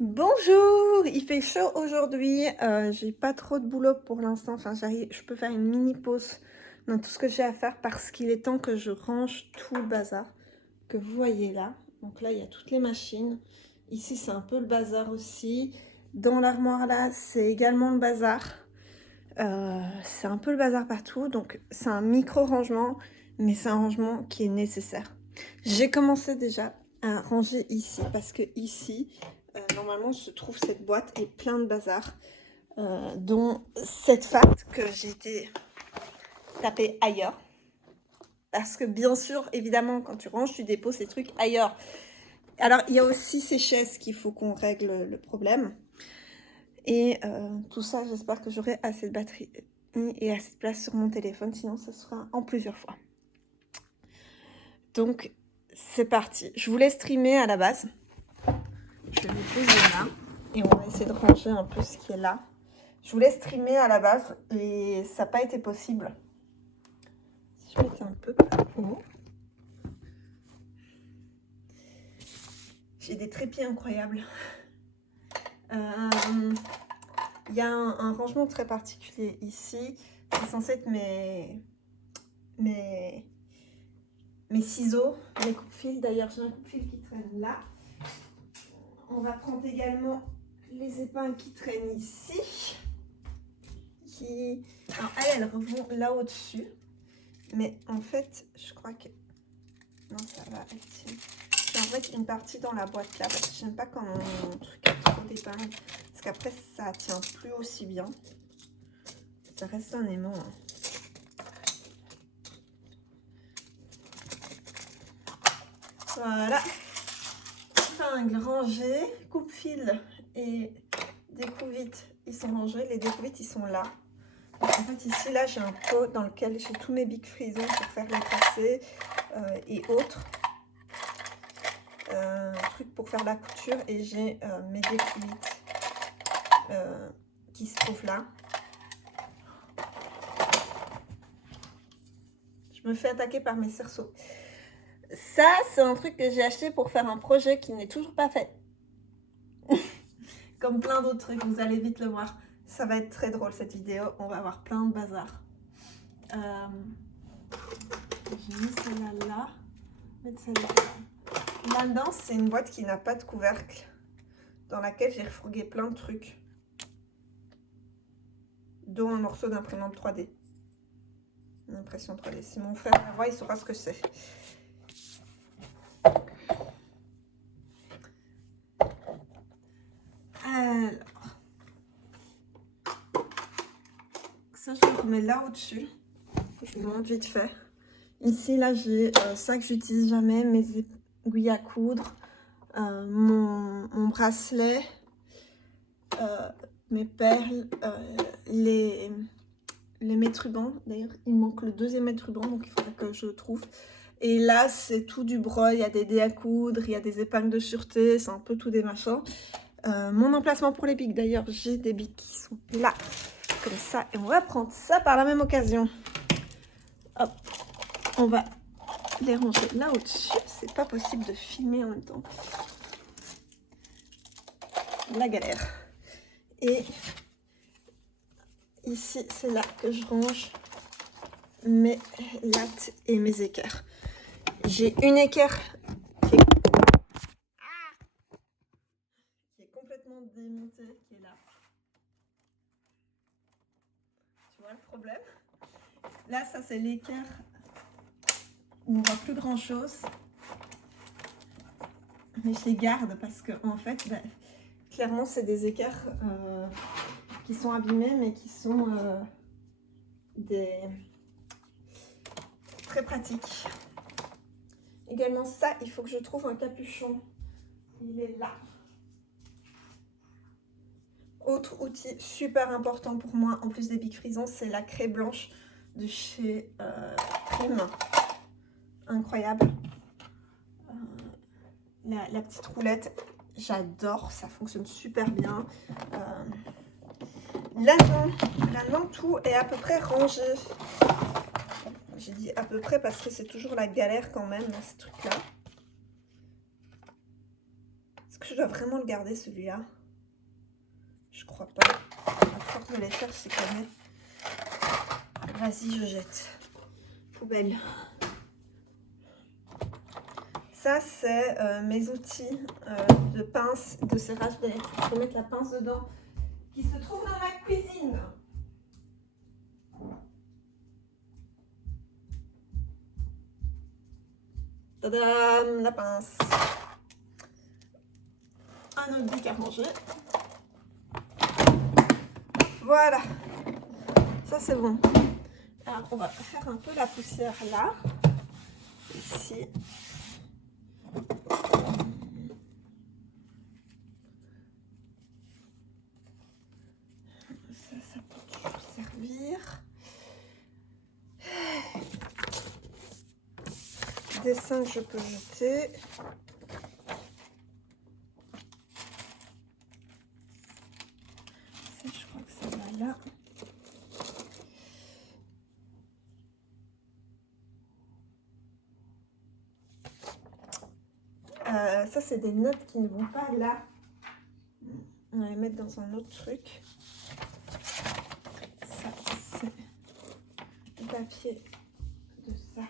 Bonjour, il fait chaud aujourd'hui, j'ai pas trop de boulot pour l'instant, enfin je peux faire une mini pause dans tout ce que j'ai à faire parce qu'il est temps que je range tout le bazar que vous voyez là. Donc là il y a toutes les machines, ici c'est un peu le bazar aussi, dans l'armoire là c'est également le bazar, c'est un peu le bazar partout, donc c'est un micro rangement, mais c'est un rangement qui est nécessaire. J'ai commencé déjà à ranger ici parce que ici normalement se trouve cette boîte et plein de bazar, dont cette farte que j'ai été tapée ailleurs. Parce que bien sûr, évidemment, quand tu ranges, tu déposes ces trucs ailleurs. Alors, il y a aussi ces chaises qu'il faut qu'on règle le problème. Et tout ça, j'espère que j'aurai assez de batterie et assez de place sur mon téléphone, sinon ce sera en plusieurs fois. Donc, c'est parti. Je voulais streamer à la base. Je vais vous poser là et on va essayer de ranger un peu ce qui est là. Je voulais streamer à la base et ça n'a pas été possible. Si je mettais un peu plus haut. J'ai des trépieds incroyables. Il y a un rangement très particulier ici. C'est censé être mes ciseaux, mes coupe-fils. D'ailleurs, j'ai un coupe-fil qui traîne là. On va prendre également les épingles qui traînent ici. Alors, elles vont là au-dessus. Mais en fait, je crois que... Non, ça va, elle tient. J'ai en fait une partie dans la boîte là, parce que j'aime pas quand mon truc a trop d'épingles. Parce qu'après, ça tient plus aussi bien. Ça reste un aimant. Hein. Voilà. Épingles rangées, coupe-fil et découvite, ils sont rangés. Les découvites, ils sont là. En fait, ici, là, j'ai un pot dans lequel j'ai tous mes Big Frisons pour faire les tracés et autres. Truc pour faire la couture et j'ai mes découvites qui se trouvent là. Je me fais attaquer par mes cerceaux. Ça, c'est un truc que j'ai acheté pour faire un projet qui n'est toujours pas fait. Comme plein d'autres trucs, vous allez vite le voir. Ça va être très drôle cette vidéo, on va avoir plein de bazar. J'ai mis celle-là là. Mettre celle-là là. Là-dedans, c'est une boîte qui n'a pas de couvercle, dans laquelle j'ai refourgué plein de trucs, dont un morceau d'imprimante 3D. Une impression 3D. Si mon frère la voit, il saura ce que c'est. Alors, ça je le remets là au-dessus. Je vous montre vite fait. Ici, là, j'ai ça que j'utilise jamais, mes aiguilles à coudre, mon bracelet, mes perles, les mètres-rubans. D'ailleurs, il manque le deuxième mètre-ruban, donc il faudra que je le trouve. Et là, c'est tout du broil. Il y a des dés à coudre, il y a des épingles de sûreté, c'est un peu tout des machins. Mon emplacement pour les bics, d'ailleurs, j'ai des bics qui sont là, comme ça. Et on va prendre ça par la même occasion. Hop, on va les ranger là au-dessus. C'est pas possible de filmer en même temps. La galère. Et ici, c'est là que je range mes lattes et mes équerres. J'ai une équerre qui est complètement démontée, qui est là. Tu vois le problème? Là, ça c'est l'équerre où on voit plus grand chose. Mais je les garde parce que en fait, bah, clairement, c'est des équerres qui sont abîmés, mais qui sont très pratiques. Également ça, il faut que je trouve un capuchon. Il est là. Autre outil super important pour moi, en plus des Big Frisons, c'est la craie blanche de chez Prime. Incroyable. La petite roulette, j'adore, ça fonctionne super bien. Là non, tout est à peu près rangé. J'ai dit à peu près parce que c'est toujours la galère quand même, ce truc-là. Parce que que je dois vraiment le garder celui-là? Je crois pas. À force de les faire, je sais jamais. Vas-y, je jette. Poubelle. Ça, c'est mes outils de pince, de serrage d'air. Il faut mettre la pince dedans, qui se trouve dans ma cuisine. Tadam, la pince. Un autre bic à ranger. Voilà. Ça, c'est bon. Alors, on va faire un peu la poussière là. Ici. Ça peut toujours servir. Dessin que je peux jeter. Ça, je crois que ça va là. Ça, c'est des notes qui ne vont pas là. On va les mettre dans un autre truc. Ça, c'est le papier de ça.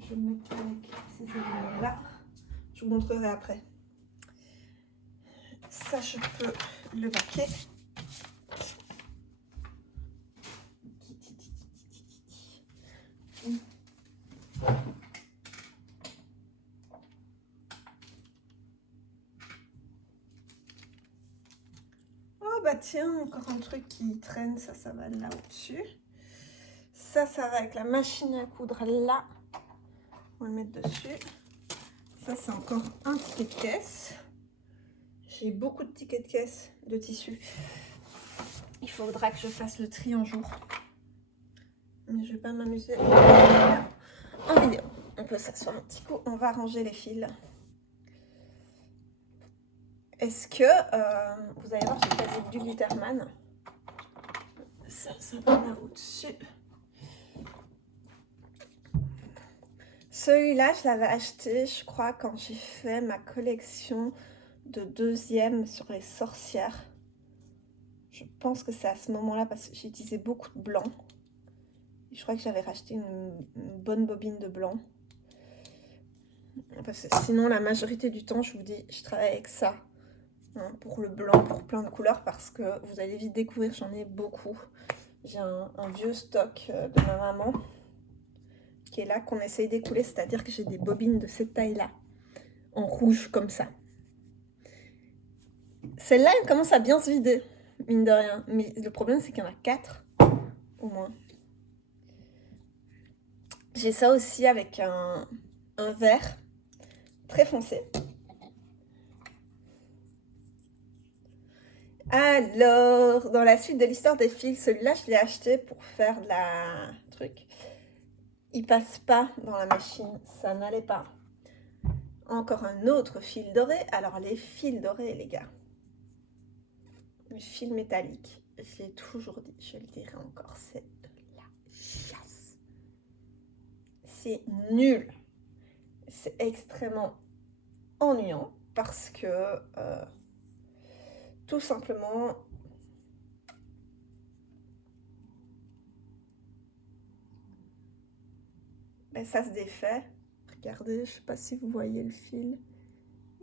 Je vais le mettre avec ces éléments-là. Je vous montrerai après. Ça, je peux le baquer. Oh bah tiens, encore un truc qui traîne, ça va là au-dessus. Ça va avec la machine à coudre là. On va le mettre dessus. Ça, c'est encore un ticket de caisse. J'ai beaucoup de tickets de caisse de tissu. Il faudra que je fasse le tri un jour. Mais je vais pas m'amuser en vidéo. On peut s'asseoir un petit coup. On va ranger les fils. Est-ce que vous allez voir, j'ai choisi du Glitterman. Ça va là au-dessus. Celui-là, je l'avais acheté, je crois, quand j'ai fait ma collection de 2e sur les sorcières. Je pense que c'est à ce moment-là parce que j'ai utilisé beaucoup de blanc. Et je crois que j'avais racheté une bonne bobine de blanc. Parce que sinon, la majorité du temps, je vous dis, je travaille avec ça. Hein, pour le blanc, pour plein de couleurs, parce que vous allez vite découvrir, j'en ai beaucoup. J'ai un vieux stock de ma maman qui est là, qu'on essaye d'écouler, c'est-à-dire que j'ai des bobines de cette taille-là, en rouge comme ça. Celle-là, elle commence à bien se vider, mine de rien. Mais le problème, c'est qu'il y en a 4, au moins. J'ai ça aussi avec un vert très foncé. Alors, dans la suite de l'histoire des fils, celui-là, je l'ai acheté pour faire de la truc. Il passe pas dans la machine, ça n'allait pas. Encore un autre fil doré. Alors, les fils dorés, les gars. Les fils métalliques. Je l'ai toujours dit, je le dirai encore, c'est de la chasse. C'est nul. C'est extrêmement ennuyant parce que tout simplement, ben, ça se défait. Regardez, je sais pas si vous voyez le fil.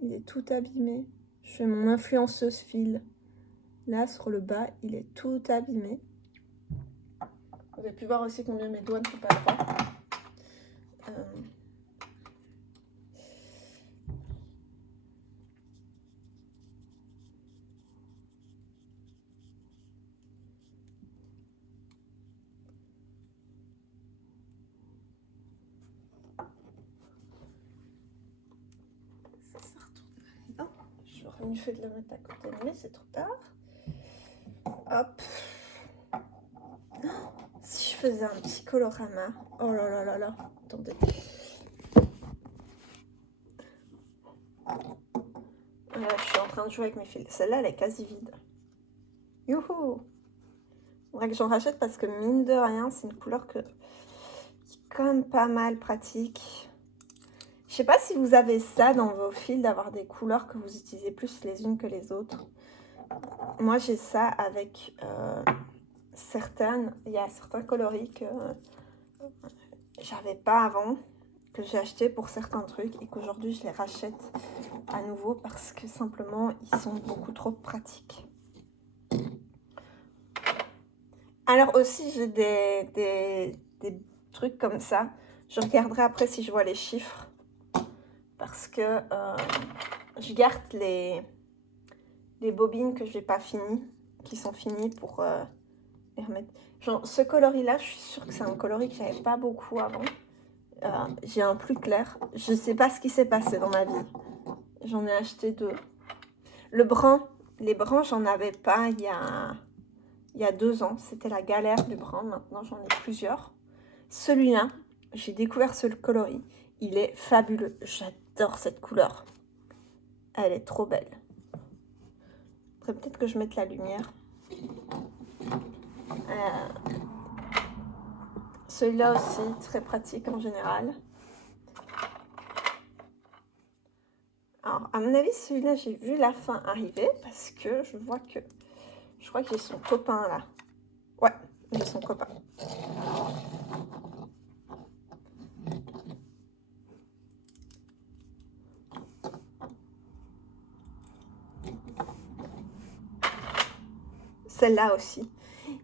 Il est tout abîmé. Je fais mon influenceuse fil. Là, sur le bas, il est tout abîmé. Vous avez pu voir aussi combien mes doigts ne sont pas droits. Ça retourne là. J'aurais mieux fait de le mettre à côté, mais c'est trop tard. Hop. Oh, si je faisais un petit colorama. Oh là là là là. Attendez. Là, je suis en train de jouer avec mes fils. Celle-là, elle est quasi vide. Youhou! Faudrait que j'en rachète parce que mine de rien, c'est une couleur qui est quand même pas mal pratique. Je Je sais pas si vous avez ça dans vos fils, d'avoir des couleurs que vous utilisez plus les unes que les autres. Moi, j'ai ça avec certaines. Il y a certains coloris que j'avais pas avant, que j'ai acheté pour certains trucs et qu'aujourd'hui je les rachète à nouveau parce que simplement ils sont beaucoup trop pratiques. Alors aussi j'ai des trucs comme ça. Je regarderai après si je vois les chiffres parce que je garde les bobines que je n'ai pas finies, qui sont finies pour les remettre. Genre ce coloris là, je suis sûre que c'est un coloris que j'avais pas beaucoup avant. J'ai un plus clair. Je sais pas ce qui s'est passé dans ma vie. J'en ai acheté 2. Le brun, les bruns, j'en avais pas il y a 2 ans. C'était la galère du brun. Maintenant, j'en ai plusieurs. Celui-là, j'ai découvert ce coloris. Il est fabuleux. J'adore cette couleur. Elle est trop belle. Peut-être que je mette la lumière. Celui-là aussi, très pratique en général. Alors, à mon avis, celui-là, j'ai vu la fin arriver parce que je vois que... Je crois que j'ai son copain là. Ouais, j'ai son copain. Celle-là aussi.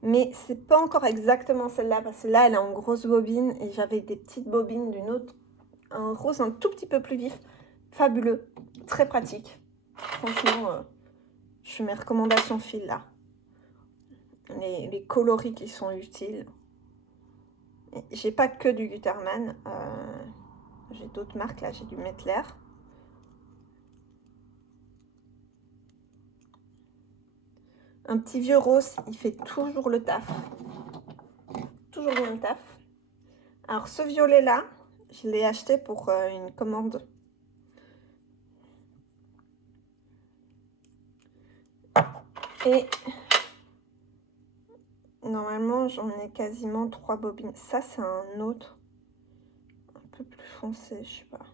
Mais c'est pas encore exactement celle-là parce que là, elle est en grosse bobine et j'avais des petites bobines d'une autre. Un rose un tout petit peu plus vif. Fabuleux. Très pratique. Franchement, je fais mes recommandations fil là. Les coloris qui sont utiles. J'ai pas que du Gutermann. J'ai d'autres marques là. J'ai du Mettler. Un petit vieux rose, il fait toujours le taf. Toujours bien le taf. Alors ce violet là, je l'ai acheté pour une commande. Et normalement j'en ai quasiment 3 bobines. Ça c'est un autre. Un peu plus foncé, je sais pas.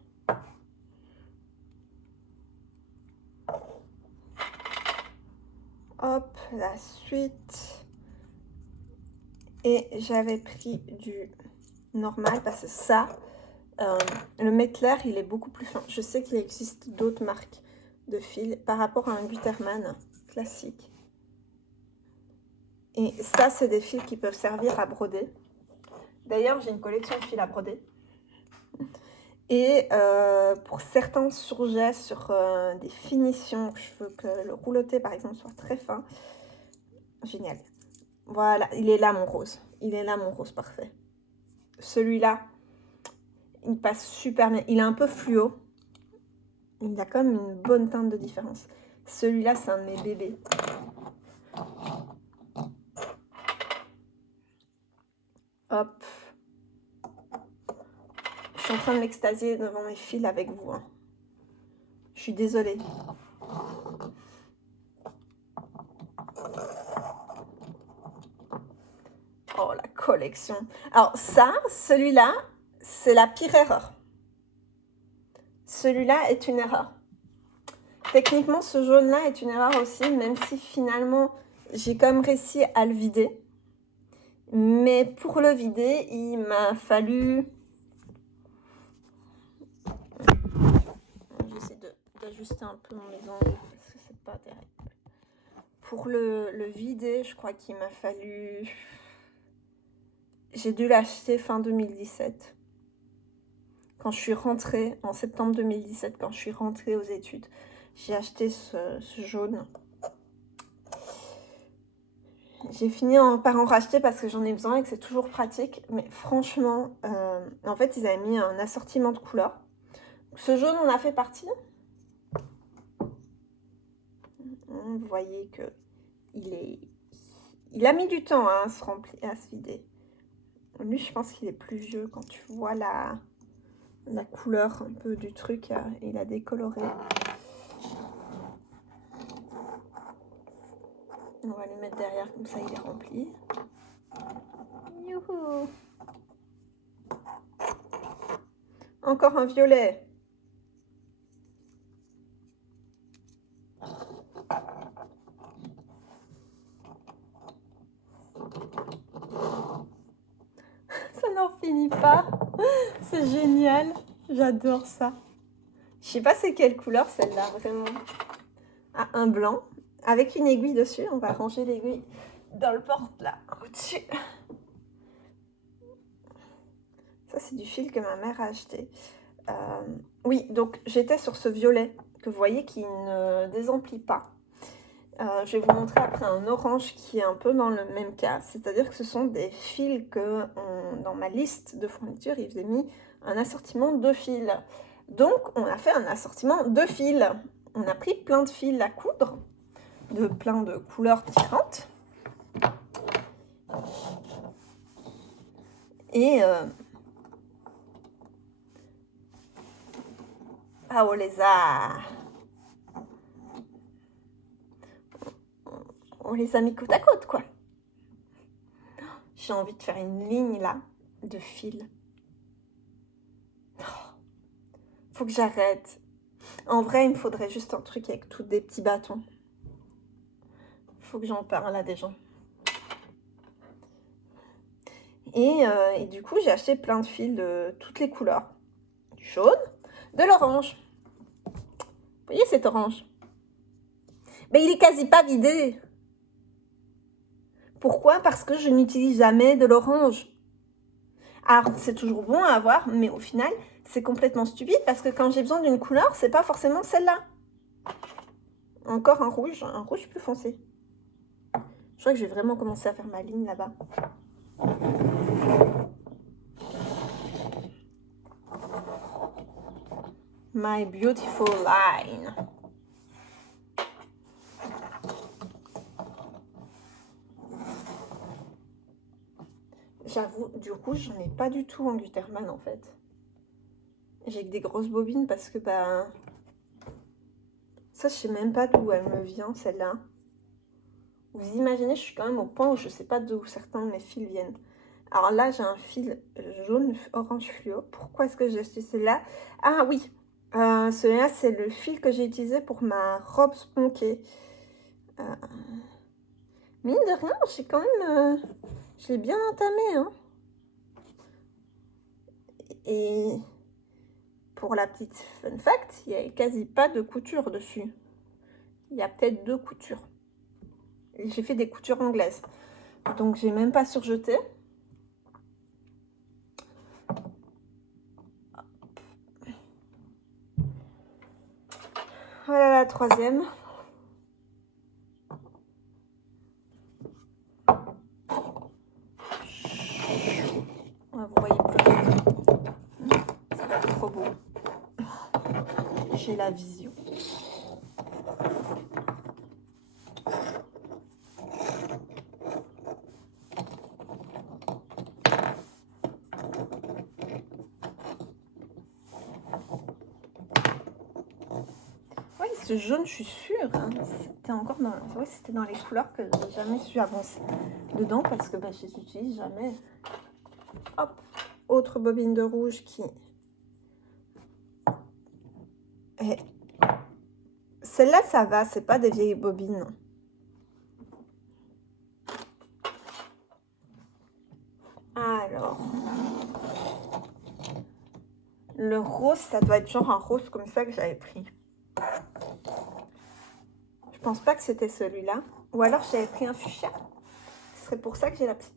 Hop, la suite. Et j'avais pris du normal parce que ça, le Mettler, il est beaucoup plus fin. Je sais qu'il existe d'autres marques de fils par rapport à un Gutermann classique. Et ça, c'est des fils qui peuvent servir à broder. D'ailleurs, j'ai une collection de fils à broder. Et pour certains sujets sur des finitions, je veux que le rouleauté, par exemple, soit très fin. Génial. Voilà, il est là mon rose. Il est là mon rose parfait. Celui-là, il passe super bien. Il est un peu fluo. Il a quand même une bonne teinte de différence. Celui-là, c'est un de mes bébés. Hop. Je suis en train de m'extasier devant mes fils avec vous. Hein. Je suis désolée. Oh, la collection. Alors ça, celui-là, c'est la pire erreur. Celui-là est une erreur. Techniquement, ce jaune-là est une erreur aussi, même si finalement, j'ai quand même réussi à le vider. Mais pour le vider, il m'a fallu... J'essaie d'ajuster un peu mes angles parce que c'est pas terrible. Pour le vider, je crois qu'il m'a fallu... J'ai dû l'acheter fin 2017. Quand je suis rentrée, en septembre 2017, quand je suis rentrée aux études, j'ai acheté ce jaune. J'ai fini par en racheter parce que j'en ai besoin et que c'est toujours pratique. Mais franchement, en fait, ils avaient mis un assortiment de couleurs. Ce jaune en a fait partie. Vous voyez que il a mis du temps hein, à se remplir, à se vider. Lui, je pense qu'il est plus vieux. Quand tu vois la couleur un peu du truc, il a décoloré. On va le mettre derrière, comme ça il est rempli. Youhou! Encore un violet. finit pas. C'est génial. J'adore ça. Je sais pas c'est quelle couleur celle-là, vraiment. Ah, un blanc avec une aiguille dessus. On va ranger l'aiguille dans le porte là, au-dessus. Ça, c'est du fil que ma mère a acheté. Oui, donc j'étais sur ce violet que vous voyez qui ne désemplit pas. Je vais vous montrer après un orange qui est un peu dans le même cas. C'est-à-dire que ce sont des fils que dans ma liste de fourniture, ils avaient mis un assortiment de fils. Donc, on a fait un assortiment de fils. On a pris plein de fils à coudre, de plein de couleurs différentes. Et on les a... On les a mis côte à côte, quoi. J'ai envie de faire une ligne, là, de fils. Faut que j'arrête. En vrai, il me faudrait juste un truc avec tous des petits bâtons. Faut que j'en parle à des gens. Et du coup, j'ai acheté plein de fils de toutes les couleurs. Du jaune, de l'orange. Vous voyez cet orange? Mais il est quasi pas vidé. Pourquoi? Parce que je n'utilise jamais de l'orange. Alors, c'est toujours bon à avoir, mais au final, c'est complètement stupide parce que quand j'ai besoin d'une couleur, c'est pas forcément celle-là. Encore un rouge plus foncé. Je crois que je vais vraiment commencer à faire ma ligne là-bas. My beautiful line. J'avoue, du rouge, j'en ai pas du tout en Gutermann en fait. J'ai que des grosses bobines parce que bah... Ça, je sais même pas d'où elle me vient, celle-là. Vous imaginez, je suis quand même au point où je sais pas d'où certains de mes fils viennent. Alors là, j'ai un fil jaune, orange fluo. Pourquoi est-ce que j'ai acheté celle-là? Ah oui, celui-là, c'est le fil que j'ai utilisé pour ma robe sponkée. Mine de rien, j'ai quand même... je l'ai bien entamé, hein. Et pour la petite fun fact, il n'y a quasi pas de couture dessus. Il y a peut-être 2 coutures. J'ai fait des coutures anglaises. Donc, j'ai même pas surjeté. Voilà la troisième. Vous voyez plus. Ça va être trop beau. J'ai la vision. Oui, ce jaune, je suis sûre. Hein, c'était encore dans... Oui, c'était dans les couleurs que j'ai jamais su avancer dedans parce que bah, je les utilise jamais. Hop, autre bobine de rouge qui... Et... Celle-là, ça va, c'est pas des vieilles bobines. Alors... Le rose, ça doit être genre un rose comme ça que j'avais pris. Je pense pas que c'était celui-là. Ou alors j'avais pris un fuchsia. Ce serait pour ça que j'ai la petite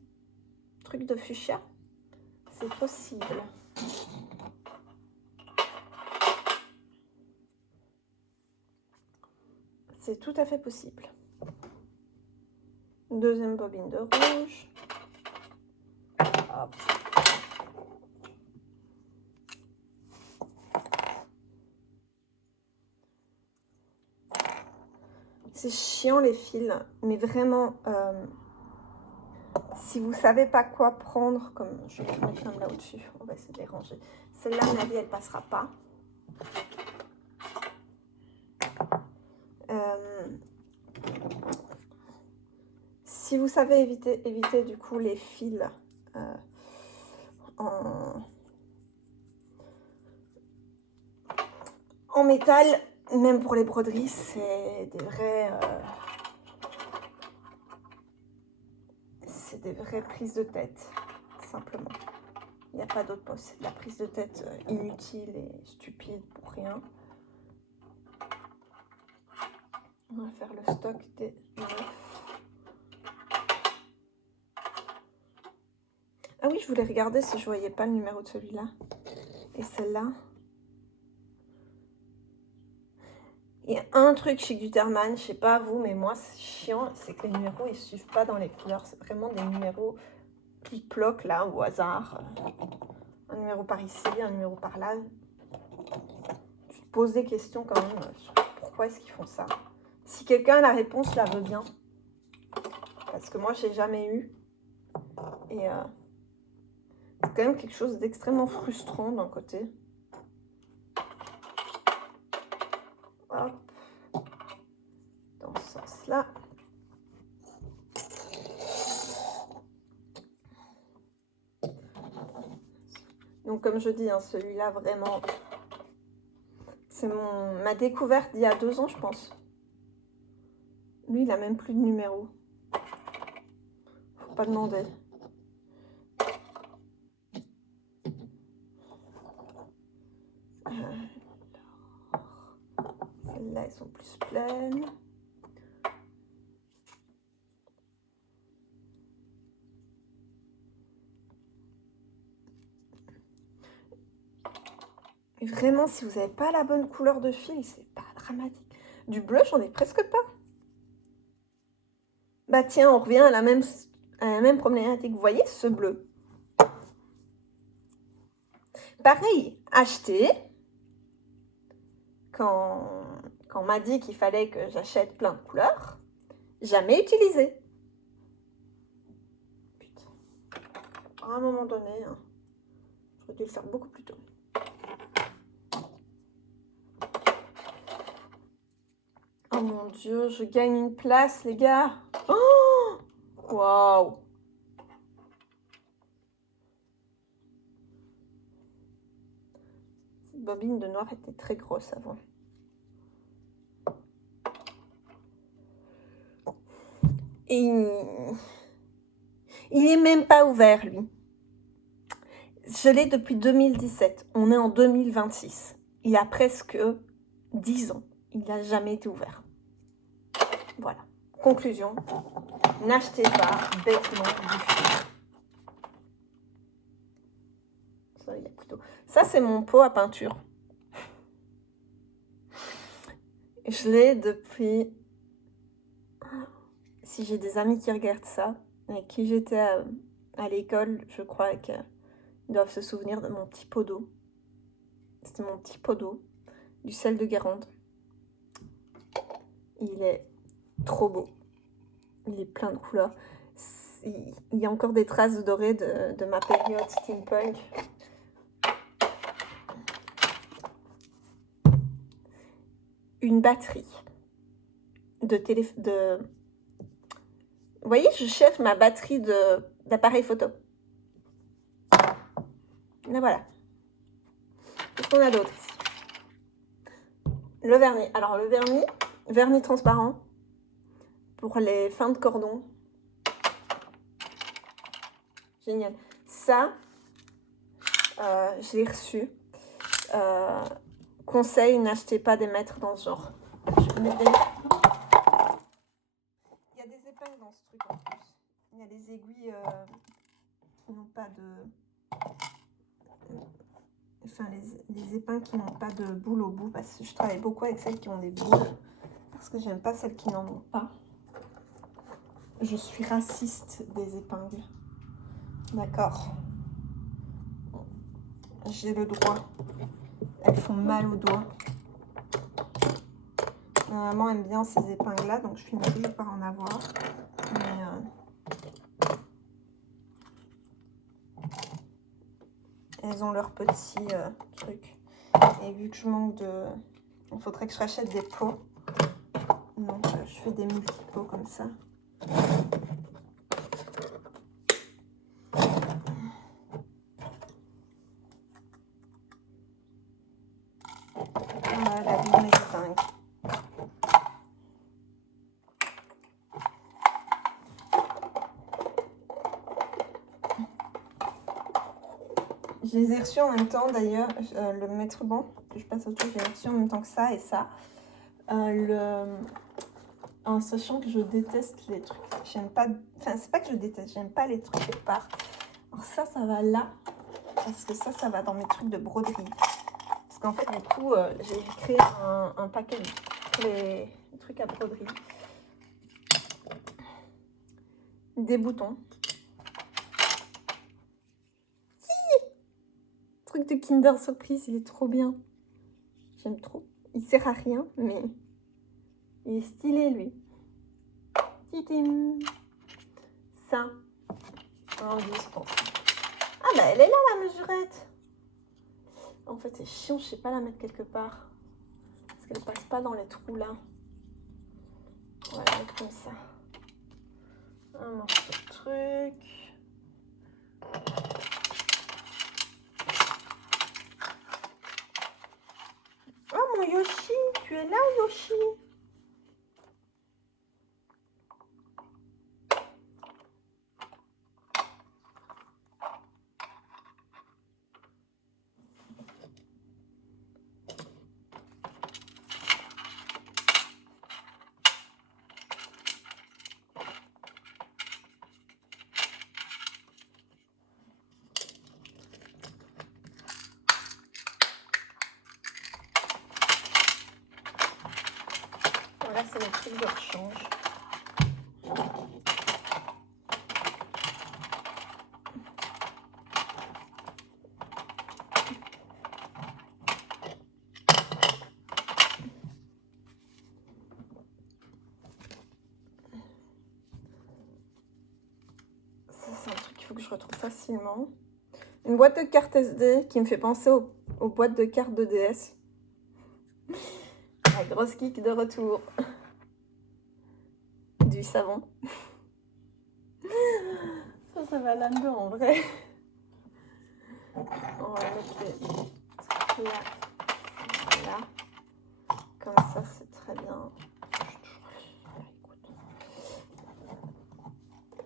truc de fuchsia. C'est possible. C'est tout à fait possible. Deuxième bobine de rouge. Hop. C'est chiant les fils, mais vraiment, si vous savez pas quoi prendre, comme je vais mettre comme là au-dessus, on va essayer de les ranger. Celle-là, à mon avis, elle passera pas. Si vous savez éviter du coup les fils en métal, même pour les broderies, c'est des vraies prises de tête, simplement. Il n'y a pas d'autre poste. C'est de la prise de tête inutile et stupide pour rien. On va faire le stock des 9. Ah oui, je voulais regarder si je voyais pas le numéro de celui-là. Et celle-là. Il y a un truc chez Gutermann, je sais pas vous, mais moi c'est chiant, c'est que les numéros ils suivent pas dans les couleurs. C'est vraiment des numéros plic-ploc là, au hasard. Un numéro par ici, un numéro par là. Tu te poses des questions quand même sur pourquoi est-ce qu'ils font ça. Si quelqu'un a la réponse, je la veux bien. Parce que moi, j'ai jamais eu. Et c'est quand même quelque chose d'extrêmement frustrant d'un côté. Hop. Dans ce sens-là. Donc, comme je dis, hein, celui-là, vraiment, c'est ma découverte d'il y a 2 ans, je pense. Lui, il a même plus de numéro. Faut pas demander. Celles-là, elles sont plus pleines. Et vraiment, si vous n'avez pas la bonne couleur de fil, c'est pas dramatique. Du bleu, j'en ai presque pas. Bah tiens, on revient à la même problématique. Vous voyez ce bleu? Pareil, acheté. Quand on m'a dit qu'il fallait que j'achète plein de couleurs, jamais utilisé. Putain. À un moment donné, hein, j'aurais dû le faire beaucoup plus tôt. Oh mon Dieu, je gagne une place, les gars. Oh, waouh. Cette bobine de noir était très grosse avant. Et il n'est même pas ouvert, lui. Je l'ai depuis 2017. On est en 2026. Il a presque 10 ans. Il n'a jamais été ouvert. Voilà. Conclusion. N'achetez pas bêtement du fil. Ça, il y a plutôt... Ça, c'est mon pot à peinture. Je l'ai depuis... Si j'ai des amis qui regardent ça, avec qui j'étais à l'école, je crois qu'ils doivent se souvenir de mon petit pot d'eau. C'était mon petit pot d'eau, du sel de Guérande. Il est trop beau. Il est plein de couleurs. Il y a encore des traces dorées de ma période steampunk. Une batterie de téléphone. Vous voyez, je cherche ma batterie d'appareil photo. Et voilà. Qu'est-ce qu'on a d'autre ici? Le vernis. Alors, le vernis transparent pour les fins de cordon. Génial. Ça, je l'ai reçu. Conseil, n'achetez pas des mètres dans ce genre. Je vais mettre des... Il y a des épingles dans ce truc en plus. Il y a des aiguilles qui n'ont pas de... Enfin, les épingles qui n'ont pas de boule au bout. Parce que je travaille beaucoup avec celles qui ont des boules. Parce que j'aime pas celles qui n'en ont pas. Je suis raciste des épingles. D'accord. J'ai le droit. Elles font mal aux doigts. Ma maman aime bien ces épingles-là, donc je finis toujours par en avoir. Mais elles ont leur petit truc. Et vu que je manque de... Il faudrait que je rachète des pots. Donc je fais des multi-pots comme ça. Voilà, mes épingles. Je les ai reçus en même temps d'ailleurs, le maître banc que je passe au truc, j'ai reçu en même temps que ça et ça. En sachant que je déteste les trucs, j'aime pas, enfin c'est pas que je déteste, j'aime pas les trucs épars. Alors ça va là, parce que ça va dans mes trucs de broderie. Parce qu'en fait du coup, j'ai créé un paquet pour les trucs à broderie. Des boutons. Truc de Kinder Surprise, il est trop bien. J'aime trop. Il sert à rien, mais il est stylé lui. Titim. Ça. En 10 je pense. Ah bah elle est là la mesurette. En fait c'est chiant, je sais pas la mettre quelque part. Parce qu'elle passe pas dans les trous là. Voilà, comme ça. Un morceau de truc. Oh mon Yoshi, tu es là Yoshi? Voilà, c'est le truc de rechange. C'est un truc qu'il faut que je retrouve facilement. Une boîte de cartes SD qui me fait penser aux boîtes de cartes de DS. La grosse geek de retour. Du savon. Ça va là-dedans en vrai. On va mettre les trucs là. Voilà. Comme ça, c'est très bien.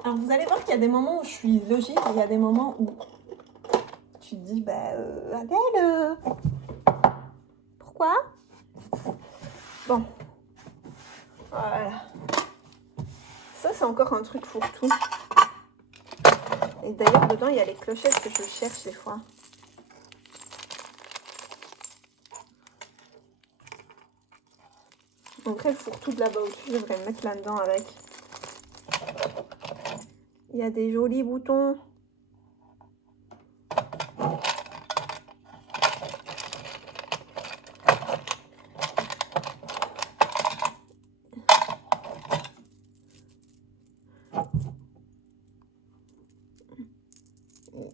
Alors, vous allez voir qu'il y a des moments où je suis logique et il y a des moments où tu te dis, bah, Adèle, pourquoi? Bon. Voilà. Ça, c'est encore un truc fourre-tout. Et d'ailleurs, dedans, il y a les clochettes que je cherche des fois. Donc, le fourre-tout de là-bas au-dessus, je devrais le mettre là-dedans avec. Il y a des jolis boutons.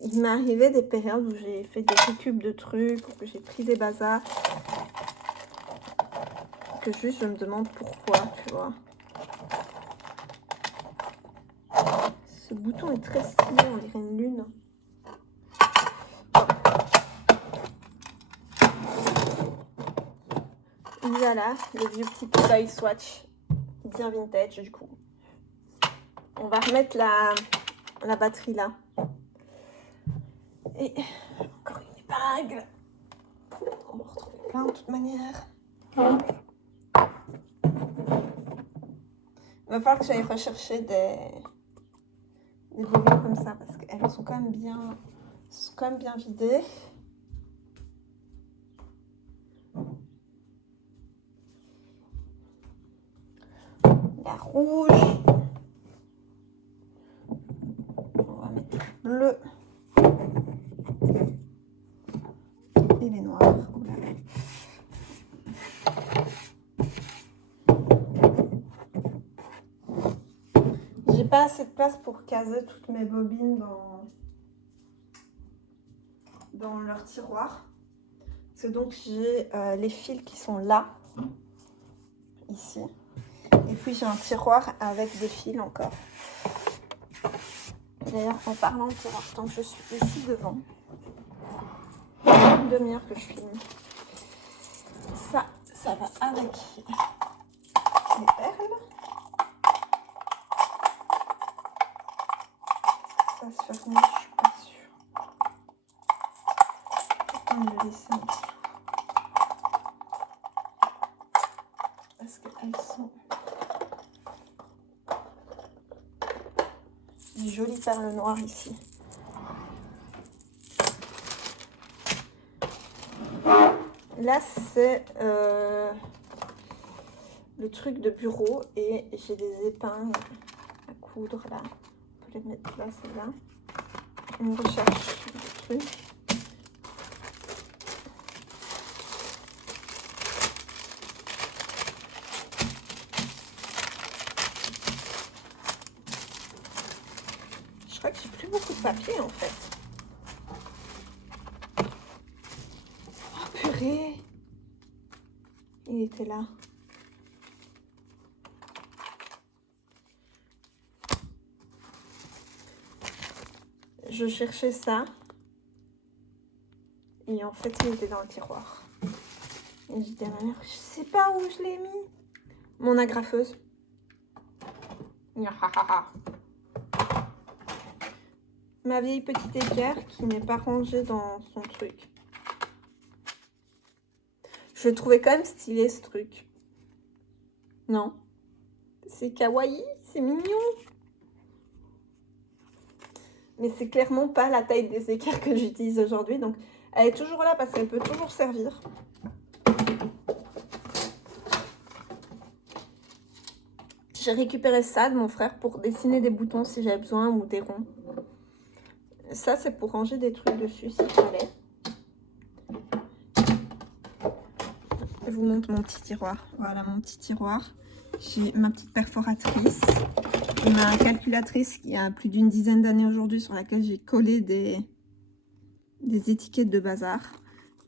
Il m'est arrivé des périodes où j'ai fait des récup de trucs, où j'ai pris des bazars. Que juste je me demande pourquoi, tu vois. Ce bouton est très stylé, on dirait une lune. Voilà, le vieux petit toy swatch, bien vintage du coup. On va remettre la batterie là. Et encore une bague. On va retrouver plein de toute manière. Il va falloir que j'aille rechercher des bobines comme ça parce qu'elles sont quand même bien vidées. La rouge. On va mettre le bleu. Et les noirs. Oh là là. J'ai pas assez de place pour caser toutes mes bobines dans leur tiroir. C'est donc j'ai les fils qui sont là, ici. Et puis j'ai un tiroir avec des fils encore. D'ailleurs, en parlant de tiroir, tant que je suis ici devant, une demi-heure que je filme. Ça va avec les perles. Ça se ferme, je suis pas sûre. de le laisser en dessous. Parce qu'elles sont des jolies perles noires ici. Là, c'est le truc de bureau et j'ai des épingles à coudre là. On peut les mettre là, celle-là. On recherche le truc. Je crois que j'ai plus beaucoup de papier en fait. Oh purée! Il était là. Je cherchais ça. Et en fait, il était dans le tiroir. Et j'ai dit à ma mère, je sais pas où je l'ai mis. Mon agrafeuse. Ma vieille petite équerre qui n'est pas rangée dans son truc. Je le trouvais quand même stylé ce truc. Non? C'est kawaii, c'est mignon. Mais c'est clairement pas la taille des équerres que j'utilise aujourd'hui. Donc elle est toujours là parce qu'elle peut toujours servir. J'ai récupéré ça de mon frère pour dessiner des boutons si j'avais besoin ou des ronds. Ça c'est pour ranger des trucs dessus s'il fallait. Je vous montre mon petit tiroir. Voilà mon petit tiroir. J'ai ma petite perforatrice. Ma calculatrice qui a plus d'une dizaine d'années aujourd'hui sur laquelle j'ai collé des étiquettes de bazar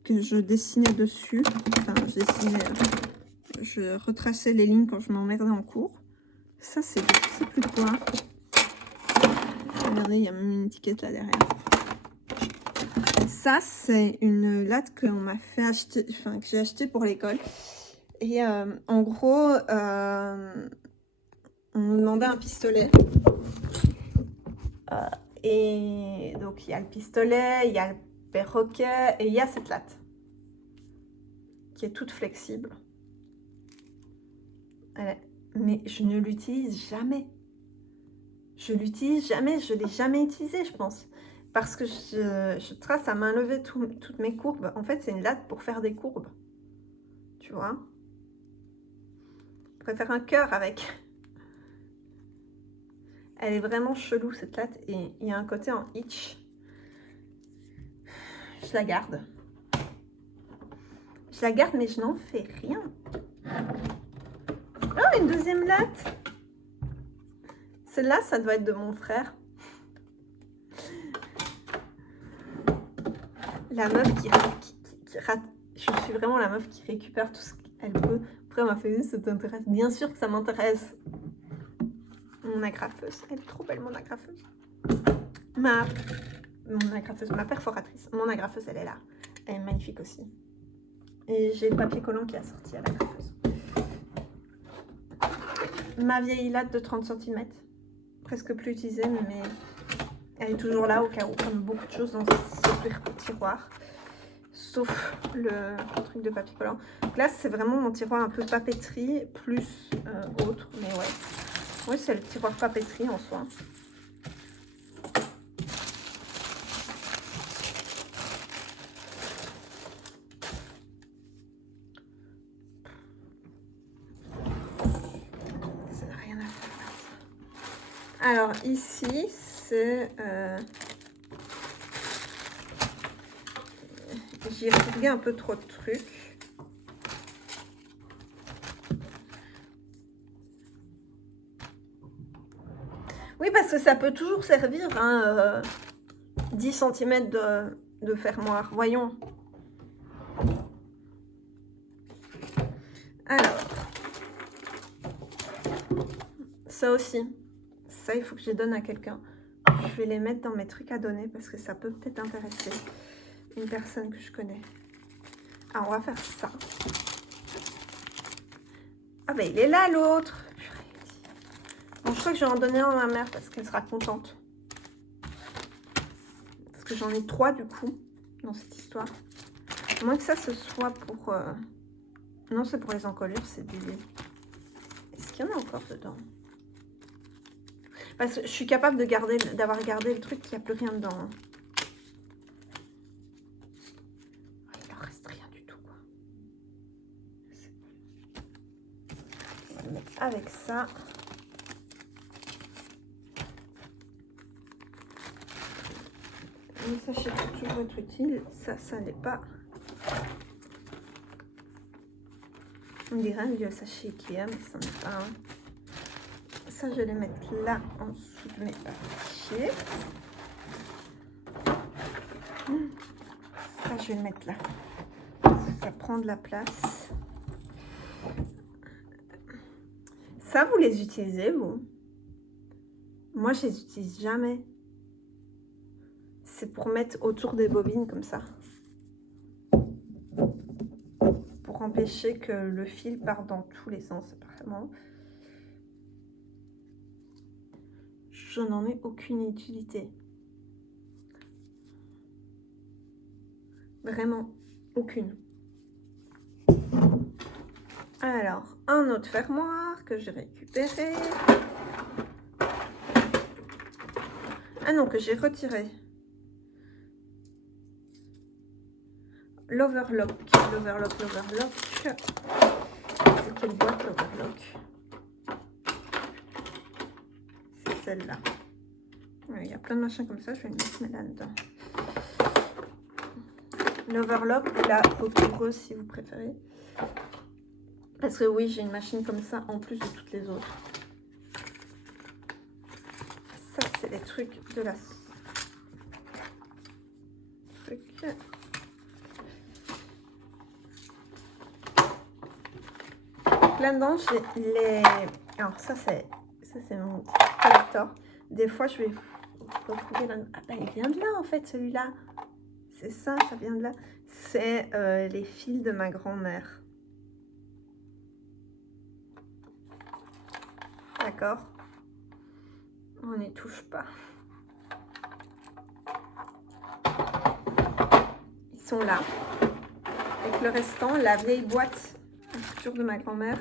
que je dessinais dessus. Enfin, je retraçais les lignes quand je m'emmerdais en cours. Ça, c'est je sais plus quoi. Regardez, il y a même une étiquette là derrière. Ça, c'est une latte qu'on m'a fait acheter, enfin, que j'ai acheté pour l'école. Et en gros, on nous demandait un pistolet. Et donc, il y a le pistolet, il y a le perroquet et il y a cette latte qui est toute flexible. Mais je ne l'utilise jamais. Je l'utilise jamais, je ne l'ai jamais utilisée, je pense. Parce que je trace à main levée toutes mes courbes. En fait, c'est une latte pour faire des courbes. Tu vois? Je préfère un cœur avec. Elle est vraiment chelou, cette latte. Et il y a un côté en hitch. Je la garde. Je la garde, mais je n'en fais rien. Oh, une deuxième latte. Celle-là, ça doit être de mon frère. La meuf qui rate. Je suis vraiment la meuf qui récupère tout ce qu'elle peut. Après, elle m'a fait, ça t'intéresse? Bien sûr que ça m'intéresse. Mon agrafeuse. Elle est trop belle, mon agrafeuse. Mon agrafeuse, ma perforatrice. Mon agrafeuse, elle est là. Elle est magnifique aussi. Et j'ai le papier collant qui a sorti à l'agrafeuse. Ma vieille latte de 30 cm. Presque plus utilisée, mais elle est toujours là au cas où, comme beaucoup de choses dans ce tiroir. Sauf le truc de papier collant. Donc là, c'est vraiment mon tiroir un peu papeterie, plus autre. Mais ouais. Oui, c'est le tiroir papeterie en soi. Ça n'a rien à faire. Alors ici, c'est... J'ai retrouvé un peu trop de trucs. Oui, parce que ça peut toujours servir, hein, 10 cm de fermoir. Voyons. Alors, ça aussi. Ça, il faut que je les donne à quelqu'un. Je vais les mettre dans mes trucs à donner parce que ça peut peut-être intéresser une personne que je connais. Ah, on va faire ça. Ah ben, il est là, l'autre. Bon, je crois que je vais en donner un à ma mère parce qu'elle sera contente. Parce que j'en ai 3 du coup, dans cette histoire. Moins que ça, ce soit pour... Non, c'est pour les encolures, c'est du... Est-ce qu'il y en a encore dedans? Parce que je suis capable de garder, d'avoir gardé le truc, qu'il n'y a plus rien dedans. Hein. Il en reste rien du tout, quoi. On va le mettre avec ça. Le sachet peut toujours être utile. Ça n'est pas. On dirait un vieux sachet Ikea, mais ça n'est pas. Ça, je vais le mettre là, en dessous de mes papiers. Ça, je vais le mettre là. Ça prend de la place. Ça, vous les utilisez, vous? Moi, je les utilise jamais. C'est pour mettre autour des bobines comme ça. Pour empêcher que le fil parte dans tous les sens, apparemment. Je n'en ai aucune utilité. Vraiment, aucune. Alors, un autre fermoir que j'ai récupéré. Ah non, que j'ai retiré. L'overlock. C'est quelle boîte l'overlock? C'est celle-là. Il y a plein de machins comme ça, je vais le mettre là-dedans. L'overlock et la recoureuse si vous préférez. Parce que oui, j'ai une machine comme ça en plus de toutes les autres. Ça, c'est les trucs de la... Là-dedans, j'ai les... Alors ça, c'est mon collector. Des fois, je vais retrouver... Ah ben, il vient de là, en fait, celui-là. C'est ça, ça vient de là. C'est les fils de ma grand-mère. D'accord? On n'y touche pas. Ils sont là. Avec le restant, la vieille boîte de ma grand-mère.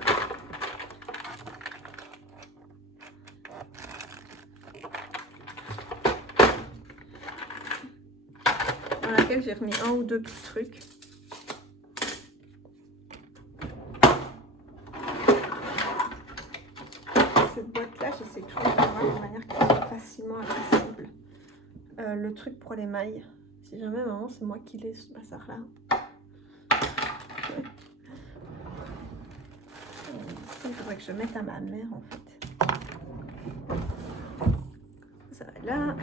Dans laquelle j'ai remis un ou deux petits trucs. Cette boîte-là, j'essaie toujours d'avoir de manière qui soit facilement accessible. Le truc pour les mailles. Si jamais, maman, c'est moi qui l'ai ce bazar-là. Il faudrait que je mette à ma mère en fait. Ça va là.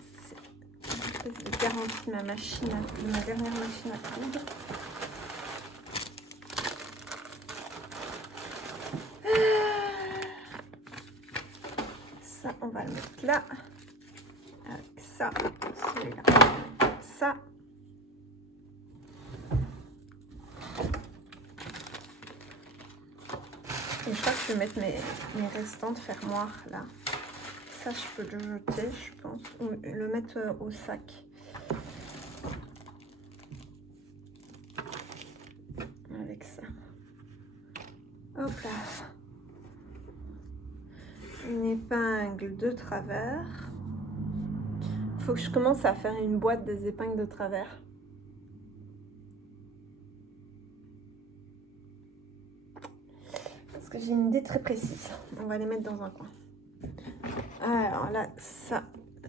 C'est une espèce de garantie de ma machine, de ma dernière machine à coudre. Ça, on va le mettre là. Avec ça, celui-là, on va le mettre ça. Et je crois que je vais mettre mes restants de fermoirs là. Ça, je peux le jeter, je pense, ou le mettre au sac. Avec ça. Hop là. Une épingle de travers. Faut que je commence à faire une boîte des épingles de travers. Parce que j'ai une idée très précise. On va les mettre dans un coin. Alors là, ça,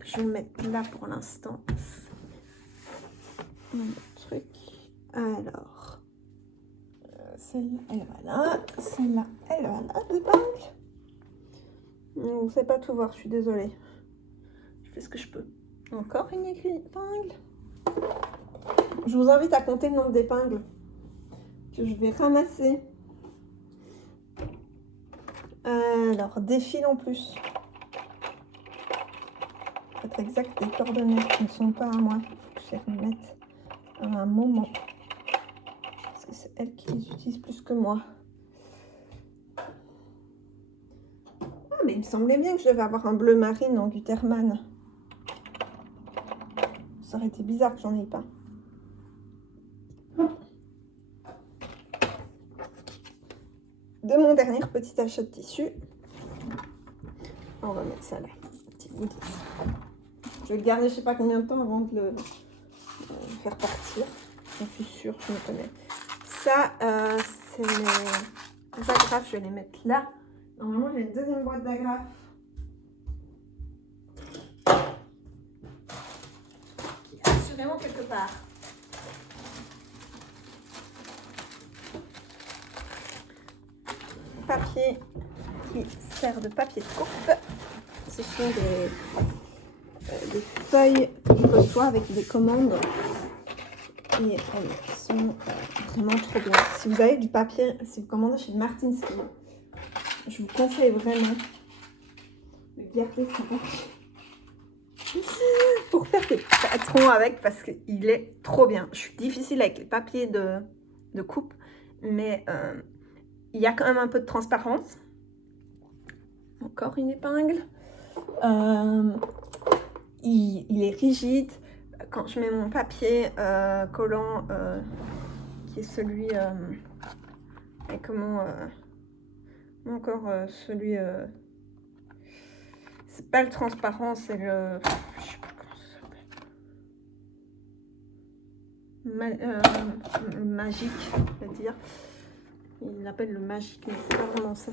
je vais le mettre là pour l'instant. Mon truc. Alors, celle-là, elle va là. Celle-là, elle va là, l'épingle. On ne sait pas tout voir, je suis désolée. Je fais ce que je peux. Encore une épingle. Je vous invite à compter le nombre d'épingles que je vais ramasser. Alors, des fils en plus. Pour être exact, des coordonnées qui ne sont pas à moi. Il faut que je les remette à un moment. Parce que c'est elle qui les utilise plus que moi. Ah, mais il me semblait bien que je devais avoir un bleu marine en Gutermann. Ça aurait été bizarre que j'en ai pas. De mon dernier petit achat de tissu. On va mettre ça là. Petit goodies. Je vais le garder je sais pas combien de temps avant de le faire partir. Je suis sûre, je me connais. Ça, c'est mes agrafes. Je vais les mettre là. Normalement, j'ai une deuxième boîte d'agrafes. Qui est assurément quelque part. Papier qui sert de papier de coupe. Ce sont des feuilles que je reçois avec des commandes. Et elles sont vraiment trop bien. Si vous avez du papier, si vous commandez chez Martin's, je vous conseille vraiment de garder ce papier pour faire des patrons avec parce qu'il est trop bien. Je suis difficile avec les papiers de coupe, mais il y a quand même un peu de transparence. Encore une épingle. Il est rigide. Quand je mets mon papier collant, qui est celui... et comment... encore celui... c'est pas le transparent, c'est le... je sais pas comment ça s'appelle. Le magique, c'est-à-dire... Il l'appelle le magique, mais c'est pas vraiment ça.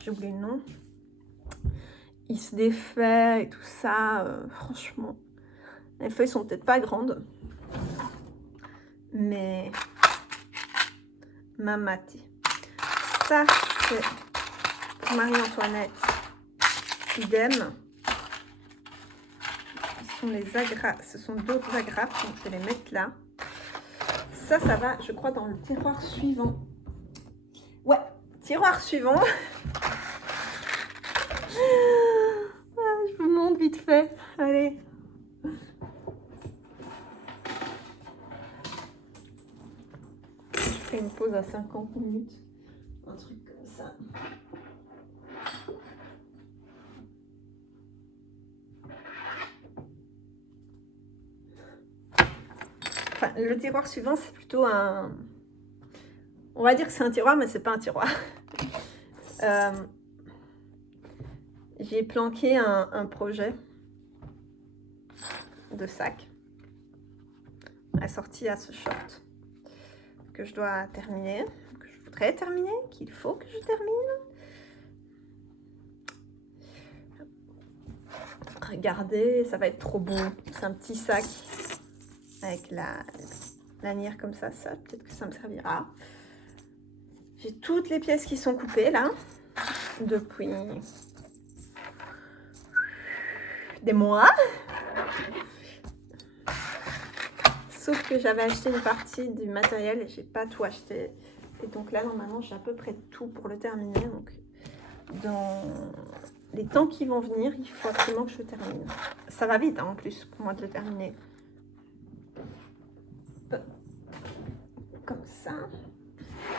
J'ai oublié le nom. Il se défait et tout ça. Franchement, les feuilles sont peut-être pas grandes, mais mamati. Ça, c'est pour Marie-Antoinette. Idem. Ce sont d'autres agrafes, donc je vais les mettre là. Ça va, je crois, dans le tiroir suivant. Ouais, tiroir suivant. Je vous montre vite fait. Allez. Je fais une pause à 50 minutes. Un truc comme ça. Enfin, le tiroir suivant, c'est plutôt un... On va dire que c'est un tiroir, mais c'est pas un tiroir. J'ai planqué un projet de sac assorti à ce short que je dois terminer, que je voudrais terminer, qu'il faut que je termine. Regardez, ça va être trop beau. C'est un petit sac avec la lanière comme ça, peut-être que ça me servira. J'ai toutes les pièces qui sont coupées là, depuis des mois. Sauf que j'avais acheté une partie du matériel et j'ai pas tout acheté. Et donc là, normalement, j'ai à peu près tout pour le terminer. Donc, dans les temps qui vont venir, il faut absolument que je le termine. Ça va vite, hein, en plus, pour moi de le terminer. Comme ça.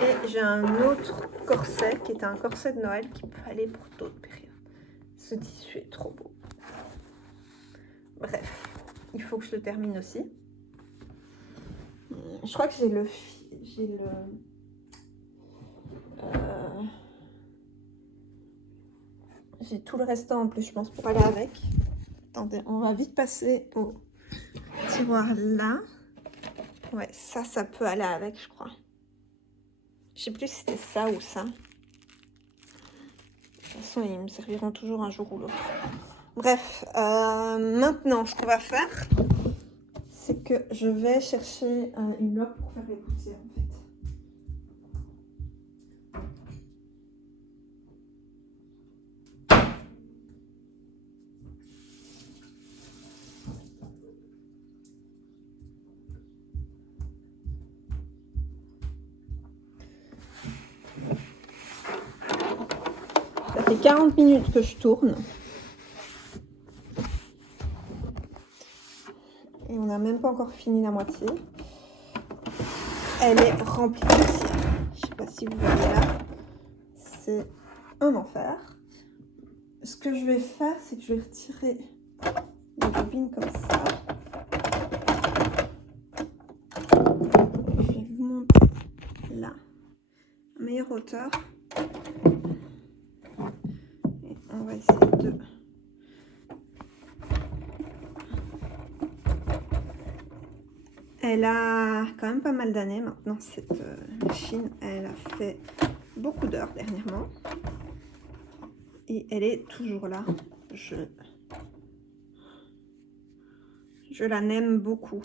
Et j'ai un autre corset qui est un corset de Noël qui peut aller pour d'autres périodes. Ce tissu est trop beau. Bref, il faut que je le termine aussi. Je crois que j'ai tout le restant en plus, je pense, pour aller avec. Attendez, on va vite passer au tiroir là. Ouais, ça peut aller avec, je crois. Je sais plus si c'était ça ou ça. De toute façon, ils me serviront toujours un jour ou l'autre. Bref, maintenant, ce qu'on va faire, c'est que je vais chercher une loque pour faire les gouttières, en fait. Ça fait 40 minutes que je tourne. Et on n'a même pas encore fini la moitié. Elle est remplie de cire. Je ne sais pas si vous voyez là. C'est un enfer. Ce que je vais faire, c'est que je vais retirer les bobine comme ça. Je vais vous montrer là, à meilleure hauteur. Et on va essayer de... Elle a quand même pas mal d'années maintenant, cette machine. Elle a fait beaucoup d'heures dernièrement. Et elle est toujours là. Je la aime beaucoup.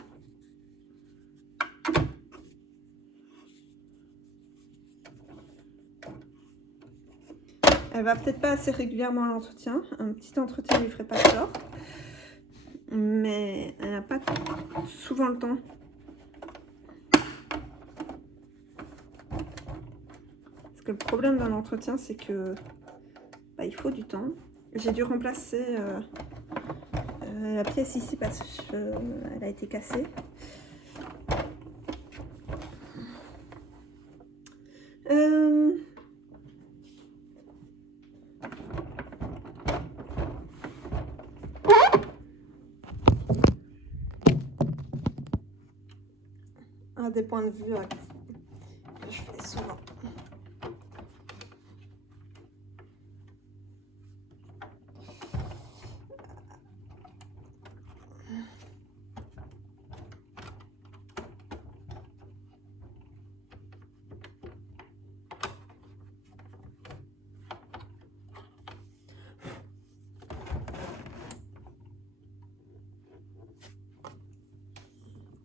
Elle va peut-être pas assez régulièrement à l'entretien. Un petit entretien lui ferait pas tort. Mais elle n'a pas souvent le temps. Parce que le problème d'un entretien, c'est que bah, il faut du temps. J'ai dû remplacer la pièce ici parce qu'elle a été cassée. Un des points de vue que je fais souvent.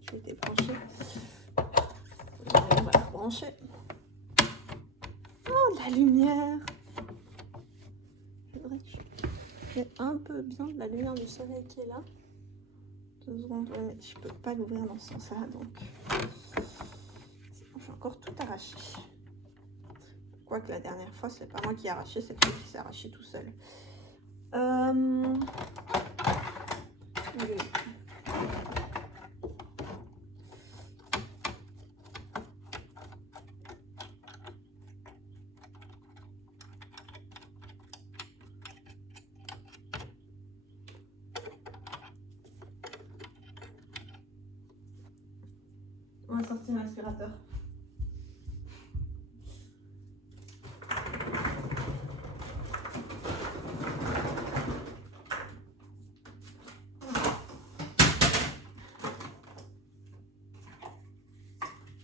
J'ai débranché. On va la rebrancher. Oh, de la lumière! C'est vrai que je fais un peu bien de la lumière du soleil qui est là. 2 secondes, mais je peux pas l'ouvrir dans ce sens-là, donc je vais encore tout arracher. Quoique la dernière fois, c'est pas moi qui ai arraché, c'est lui qui s'est arraché tout seul. Oui. On va sortir l'aspirateur.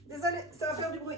Désolée, ça va faire du bruit.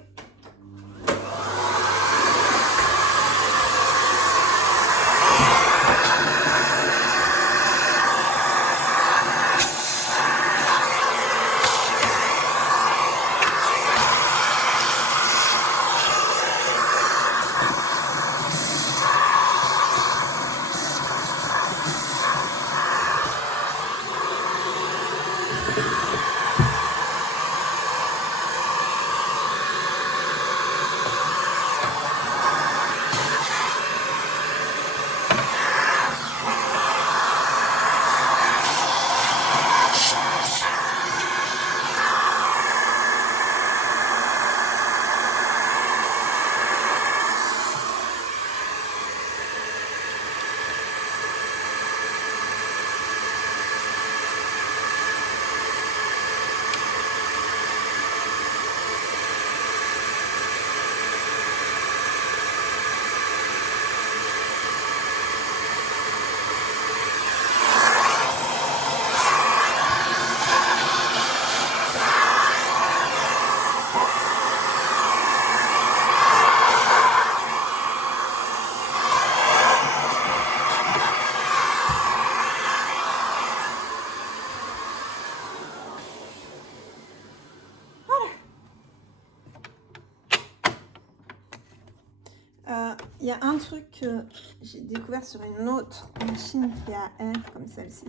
Il y a un truc que j'ai découvert sur une autre machine qui est à air comme celle-ci,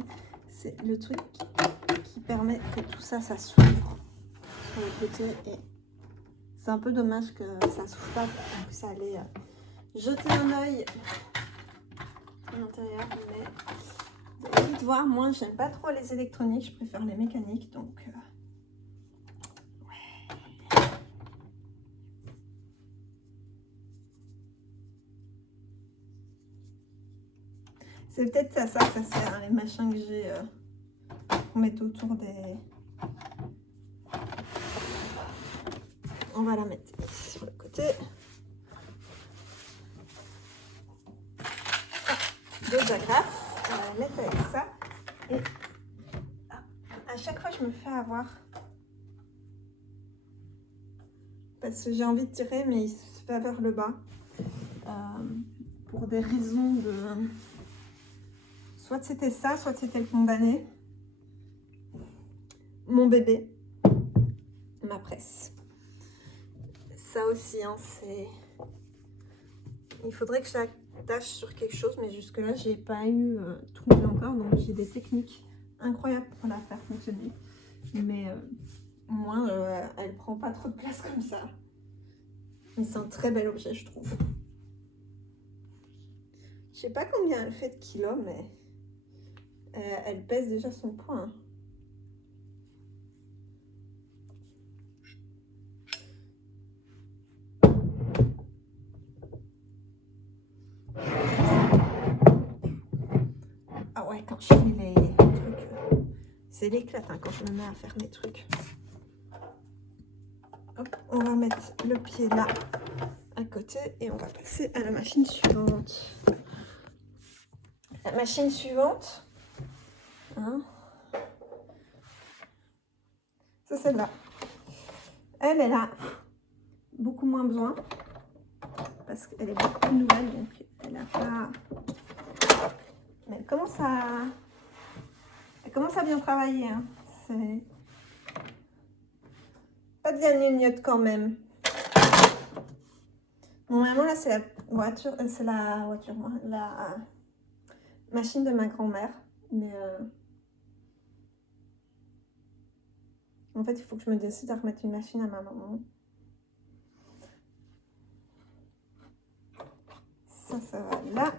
c'est le truc qui permet que tout ça, ça s'ouvre sur le côté, et c'est un peu dommage que ça s'ouvre pas, que ça allait jeter un œil à l'intérieur, mais vous allez vite voir, moi j'aime pas trop les électroniques, je préfère les mécaniques, donc c'est peut-être à ça que ça sert, les machins que j'ai pour mettre autour des... On va la mettre ici sur le côté. D'autres agrafes, on va la mettre avec ça. Et à chaque fois, je me fais avoir. Parce que j'ai envie de tirer, mais il se fait vers le bas. Pour des raisons de... Soit c'était ça, soit c'était le condamné. Mon bébé. Ma presse. Ça aussi, hein, c'est... Il faudrait que je l'attache sur quelque chose, mais jusque-là, j'ai pas eu trouvé encore. Donc, j'ai des techniques incroyables pour la faire fonctionner. Mais au moins, elle prend pas trop de place comme ça. Mais c'est un très bel objet, je trouve. Je sais pas combien elle fait de kilos, mais elle pèse déjà son poids. Hein. Ah ouais, quand je fais les trucs, c'est l'éclat hein, quand je me mets à faire mes trucs. Hop, on va mettre le pied là, à côté, et on va passer à la machine suivante. La machine suivante, hein, c'est celle-là. Elle a beaucoup moins besoin, parce qu'elle est beaucoup plus nouvelle, donc elle n'a pas... Mais elle commence à bien travailler. Hein. C'est pas de la gnognotte quand même. Normalement, là, c'est la voiture, la machine de ma grand-mère. Mais en fait, il faut que je me décide à remettre une machine à ma maman. Ça va là.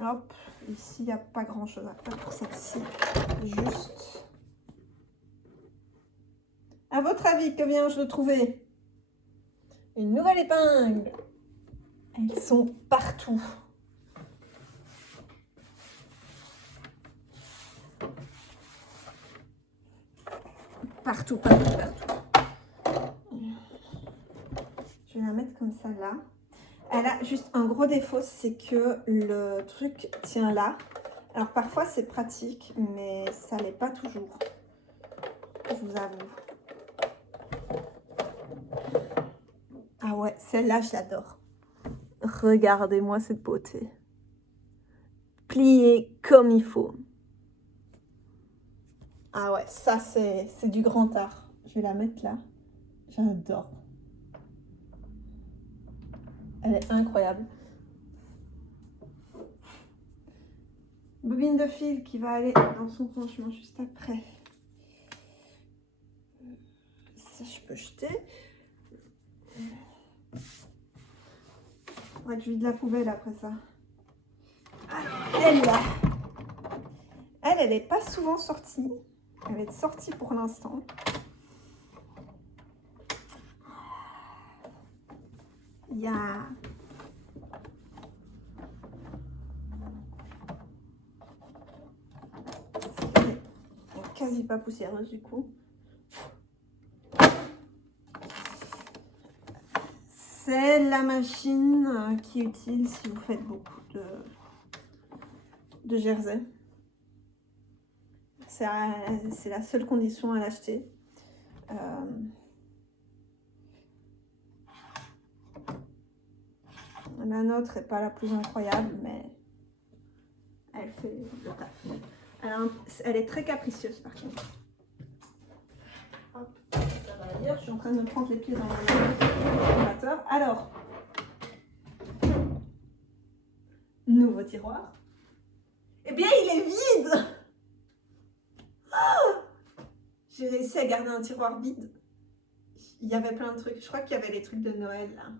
Hop, ici, il n'y a pas grand-chose à faire pour celle-ci. Juste... À votre avis, que viens-je de trouver? Une nouvelle épingle. Elles sont partout. Partout. Je vais la mettre comme ça là. Elle a juste un gros défaut, c'est que le truc tient là. Alors parfois c'est pratique, mais ça l'est pas toujours. Je vous avoue. Ah ouais, celle-là, je l'adore. Regardez-moi cette beauté. Pliée comme il faut. Ah ouais, ça c'est du grand art. Je vais la mettre là. J'adore. Elle est incroyable. Bobine de fil qui va aller dans son franchement juste après. Ça, je peux jeter. Ouais, je vide la poubelle après ça. Alors, elle là. Elle n'est pas souvent sortie. Elle va être sortie pour l'instant. Il y a... Elle est quasi pas poussiéreuse du coup. C'est la machine qui est utile si vous faites beaucoup de jersey. C'est la seule condition à l'acheter. La nôtre n'est pas la plus incroyable, mais elle fait le taf. Elle est très capricieuse par contre. Hop, ça va dire. Je suis en train de me prendre les pieds dans l'ordinateur. Alors, nouveau tiroir. Eh bien, il est vide. Oh, j'ai réussi à garder un tiroir vide. Il y avait plein de trucs. Je crois qu'il y avait les trucs de Noël là.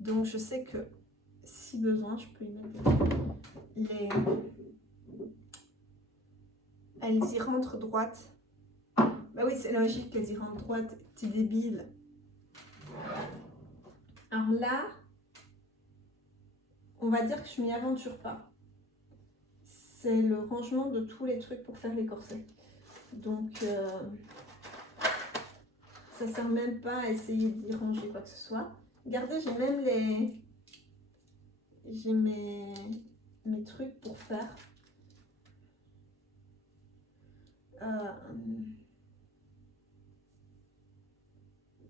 Donc je sais que si besoin, je peux y mettre elles y rentrent droite. Bah oui, c'est logique qu'elles y rentrent droite, petit débile. Alors là, on va dire que je m'y aventure pas. c'est le rangement de tous les trucs pour faire les corsets. Donc, ça sert même pas à essayer d'y ranger quoi que ce soit. Regardez, j'ai même les... J'ai mes trucs pour faire. Là,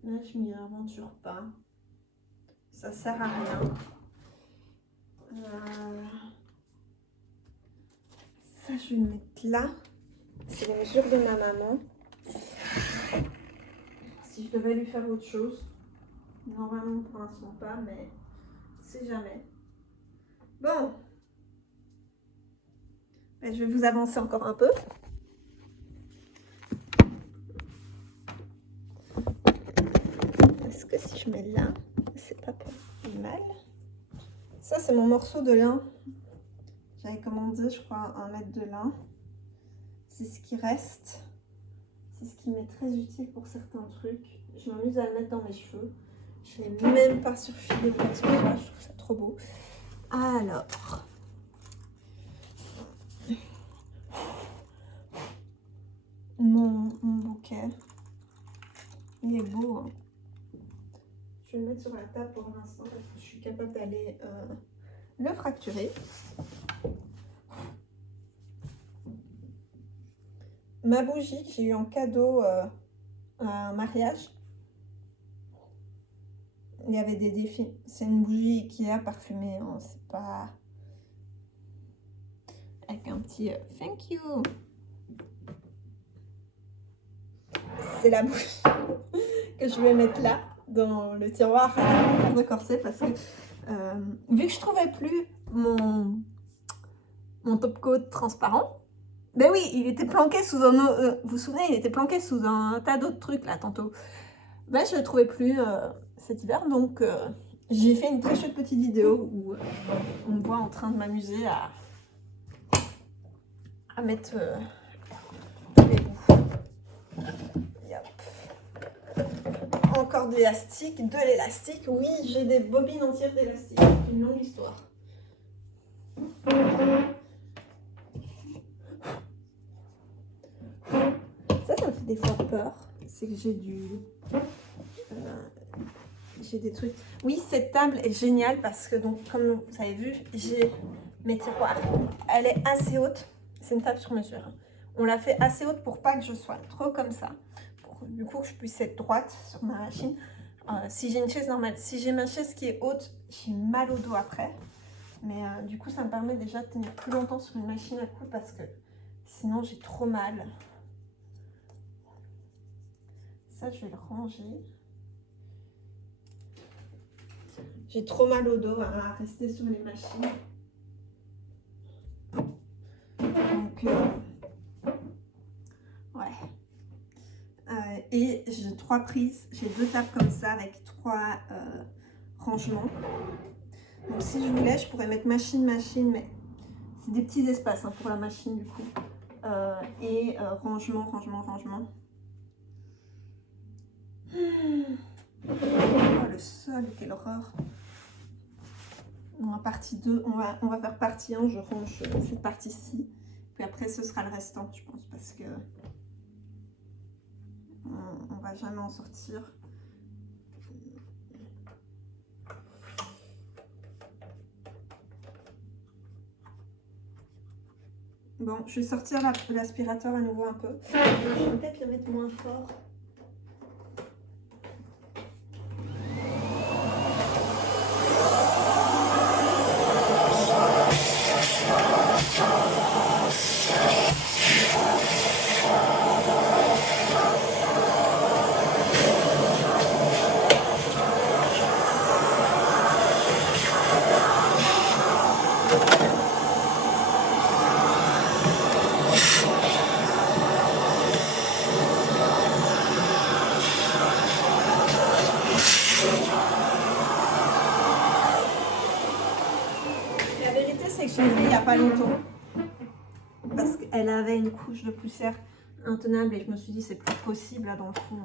je m'y aventure pas. Ça sert à rien. Ça, je vais le mettre là. C'est les mesures de ma maman. Si je devais lui faire autre chose. Normalement, pour l'instant pas, mais c'est jamais. Bon. Je vais vous avancer encore un peu. Est-ce que si je mets là, c'est pas plus mal? Ça, c'est mon morceau de lin. J'avais commandé, je crois, 1 mètre de lin. C'est ce qui reste. C'est ce qui m'est très utile pour certains trucs. Je m'amuse à le mettre dans mes cheveux. Je ne l'ai même pas surfilé ou quoi que ce soit. Je trouve ça trop beau. Alors. Mon bouquet. Il est beau. Hein. Je vais le mettre sur la table pour l'instant parce que je suis capable d'aller le fracturer. Ma bougie que j'ai eu en cadeau à un mariage. Il y avait des défis. C'est une bougie qui est parfumée. Hein. C'est pas... Avec un petit thank you. C'est la bougie que je vais mettre là, dans le tiroir de corset, parce que vu que je trouvais plus mon top coat transparent, ben oui, il était planqué sous un... vous vous souvenez, il était planqué sous un tas d'autres trucs là tantôt. Ben je ne le trouvais plus cet hiver, donc j'ai fait une très chouette petite vidéo où on me voit en train de m'amuser à mettre les roues. Encore de l'élastique, oui, j'ai des bobines entières d'élastique, une longue histoire. Ça me fait des fois peur, c'est que j'ai des trucs. Oui, cette table est géniale parce que, donc, comme vous avez vu, j'ai mes tiroirs. Elle est assez haute, c'est une table sur mesure. On l'a fait assez haute pour pas que je sois trop comme ça. Du coup, je puisse être droite sur ma machine. Si j'ai une chaise normale, si j'ai ma chaise qui est haute, j'ai mal au dos après. Mais du coup, ça me permet déjà de tenir plus longtemps sur une machine à coudre parce que sinon, j'ai trop mal. Ça, je vais le ranger. J'ai trop mal au dos à rester sur les machines. Donc, ouais. Et j'ai 3 prises, j'ai 2 tables comme ça avec 3 rangements. Donc si je voulais, je pourrais mettre machine, mais c'est des petits espaces hein, pour la machine du coup. Rangement. Oh, le sol, quelle horreur. Bon, partie 2, on va faire partie 1, je range cette partie-ci. Puis après, ce sera le restant, je pense, parce que on va jamais en sortir. Bon, je vais sortir l'aspirateur à nouveau un peu. Je vais peut-être le mettre moins fort. Je l'ai fait il n'y a pas longtemps parce qu'elle avait une couche de poussière intenable et je me suis dit c'est plus possible là dans le fond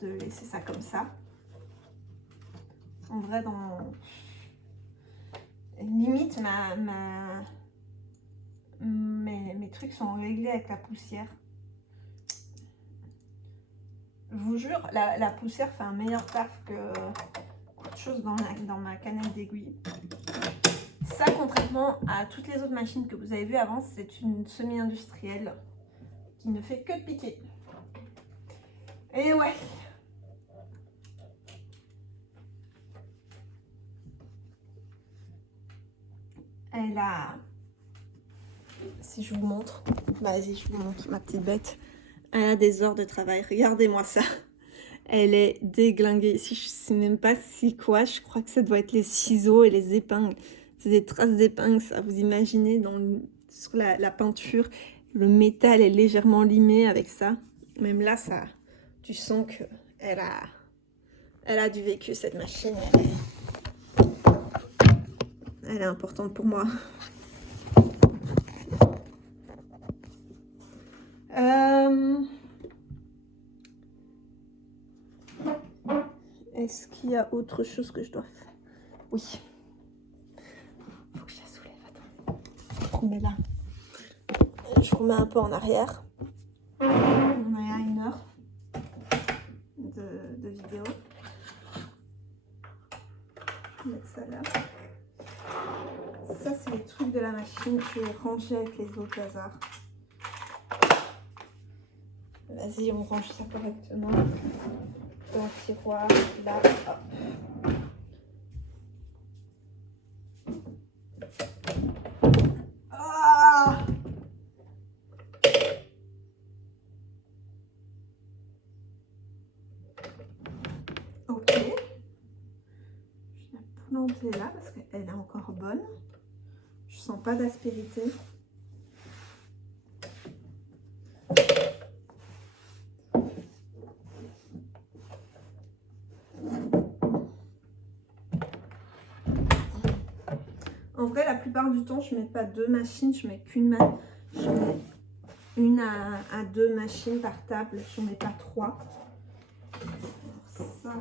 de laisser ça comme ça. En vrai, dans limite mes trucs sont réglés avec la poussière. Je vous jure, la poussière fait un meilleur taf que autre chose dans ma canette d'aiguille. Ça, contrairement à toutes les autres machines que vous avez vues avant, c'est une semi-industrielle qui ne fait que piquer. Et ouais. Elle a... Si je vous montre, vas-y, je vous montre ma petite bête. Elle a des heures de travail. Regardez-moi ça. Elle est déglinguée. Ici, je sais même pas si quoi. Je crois que ça doit être les ciseaux et les épingles. C'est des traces d'épingles, ça. Vous imaginez sur la peinture, le métal est légèrement limé avec ça. Même là, ça, tu sens que elle a du vécu, cette machine. Elle est importante pour moi. Est-ce qu'il y a autre chose que je dois faire? Oui. Faut que je la soulève. Attends. Je remets là. Je remets un peu en arrière. On est à 1 heure de vidéo. Je vais mettre ça là. Ça, c'est les trucs de la machine qui est rangé avec les autres bazars. Vas-y, on range ça correctement. Dans le tiroir, là, hop. Ah! Ok. Je vais la planter là parce qu'elle est encore bonne. Je sens pas d'aspérité. En vrai, la plupart du temps, je mets pas 2 machines, je mets qu'une main. Je mets une à 2 machines par table, je mets pas 3. Ça,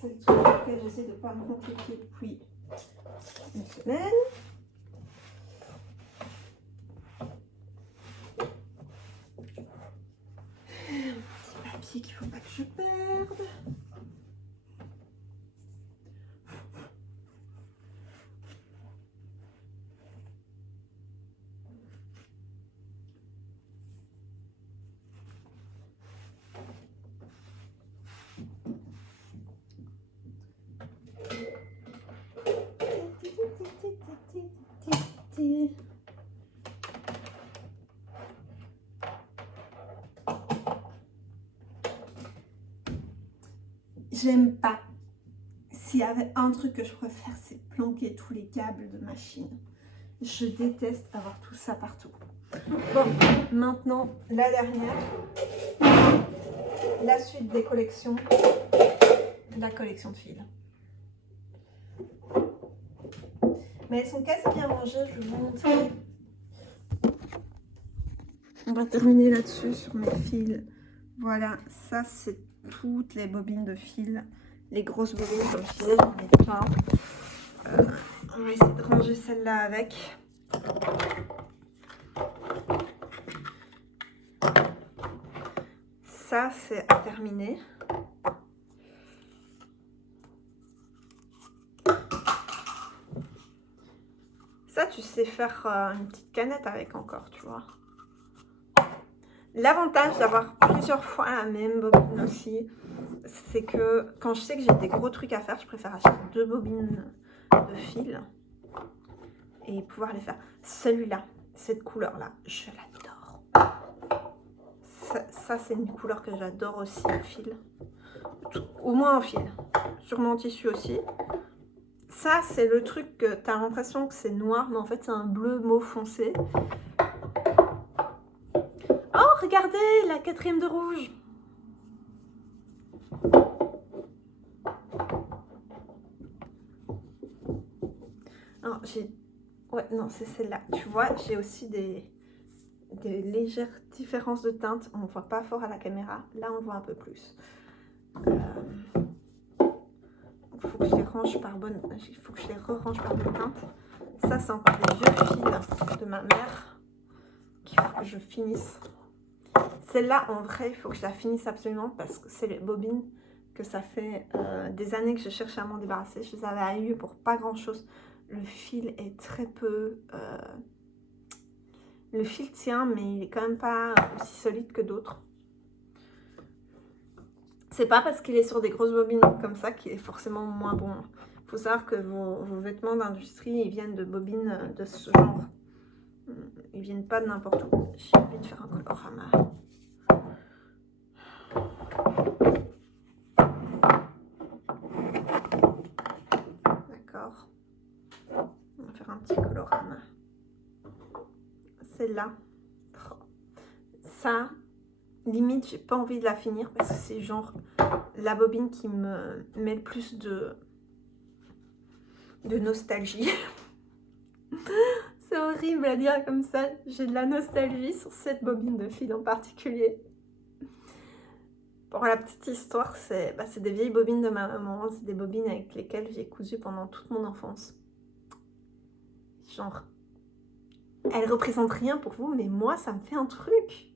c'est le truc auquel j'essaie de pas me compliquer depuis une semaine. Un petit papier qu'il faut pas que je perde. J'aime pas. S'il y avait un truc que je préfère, c'est planquer tous les câbles de machine. Je déteste avoir tout ça partout. Bon, maintenant, la dernière. La suite des collections. La collection de fils. Mais elles sont quasi bien rangées, je vais vous montrer. On va terminer là-dessus sur mes fils. Voilà, ça c'est toutes les bobines de fil. Les grosses bobines, comme je disais, j'en ai plein. On va essayer de ranger celle-là avec. Ça, c'est à terminer. Ça, tu sais faire une petite canette avec encore, tu vois. L'avantage d'avoir plusieurs fois la même bobine aussi, c'est que quand je sais que j'ai des gros trucs à faire, je préfère acheter 2 bobines de fil et pouvoir les faire. Celui-là, cette couleur-là, je l'adore. Ça c'est une couleur que j'adore aussi en fil. Au moins en fil. Sur mon tissu aussi. Ça, c'est le truc que tu as l'impression que c'est noir, mais en fait, c'est un bleu mauve foncé. Oh, regardez, la 4e de rouge. Alors, ouais, non, c'est celle-là. Tu vois, j'ai aussi des légères différences de teinte. On ne voit pas fort à la caméra. Là, on voit un peu plus. il faut que je les range par bonne... Il faut que je les re-range par bonne teinte. Ça, c'est encore des vieux fils de ma mère qu'il faut que je finisse. Celle-là, en vrai, il faut que je la finisse absolument parce que c'est les bobines que ça fait des années que je cherche à m'en débarrasser. Je les avais eues pour pas grand-chose. Le fil est très peu... Le fil tient, mais il est quand même pas aussi solide que d'autres. C'est pas parce qu'il est sur des grosses bobines comme ça qu'il est forcément moins bon. Il faut savoir que vos vêtements d'industrie, ils viennent de bobines de ce genre. Ils viennent pas de n'importe où. J'ai envie de faire un colorama. D'accord. On va faire un petit colorama. Celle-là. Ça, limite, j'ai pas envie de la finir parce que c'est genre la bobine qui me met le plus de nostalgie. C'est horrible à dire comme ça. J'ai de la nostalgie sur cette bobine de fil en particulier. Pour la petite histoire, c'est des vieilles bobines de ma maman. C'est des bobines avec lesquelles j'ai cousu pendant toute mon enfance. Genre, elles représentent rien pour vous, mais moi, ça me fait un truc.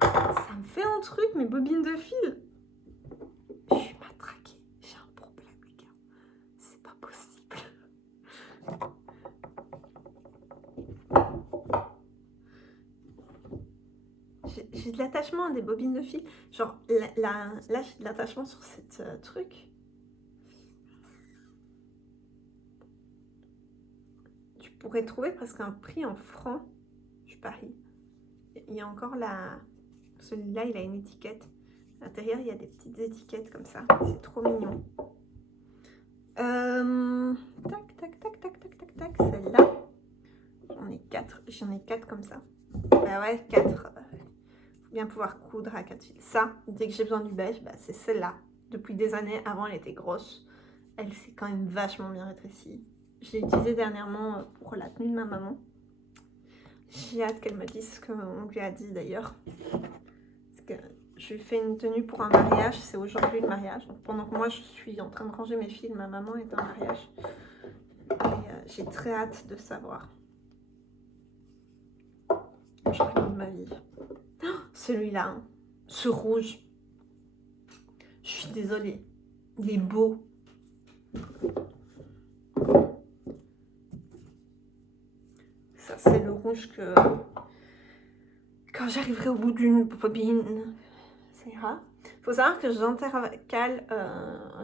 Ça me fait un truc, mes bobines de fil. Je suis matraquée. J'ai un problème, les gars. C'est pas possible. J'ai de l'attachement à des bobines de fil. Genre, là j'ai de l'attachement sur cette truc. Tu pourrais trouver presque un prix en francs. Je parie. Il y a encore la... Celui-là, il a une étiquette. À l'intérieur, il y a des petites étiquettes comme ça. C'est trop mignon. Tac, tac, tac, tac, tac, tac, tac. Celle-là. J'en ai 4. J'en ai 4 comme ça. Bah ouais, 4. Faut bien pouvoir coudre à 4 fils. Ça, dès que j'ai besoin du beige, bah, c'est celle-là. Depuis des années, avant, elle était grosse. Elle s'est quand même vachement bien rétrécie. Je l'ai utilisée dernièrement pour la tenue de ma maman. J'ai hâte qu'elle me dise ce qu'on lui a dit d'ailleurs. Parce que je lui fais une tenue pour un mariage. C'est aujourd'hui le mariage. Donc, pendant que moi, je suis en train de ranger mes fils, ma maman est en mariage. Et j'ai très hâte de savoir. Je regarde ma vie. Oh, celui-là, hein. Ce rouge. Je suis désolée. Il est beau. Ça, c'est le rouge que... Quand j'arriverai au bout d'une bobine, ça ira. Il faut savoir que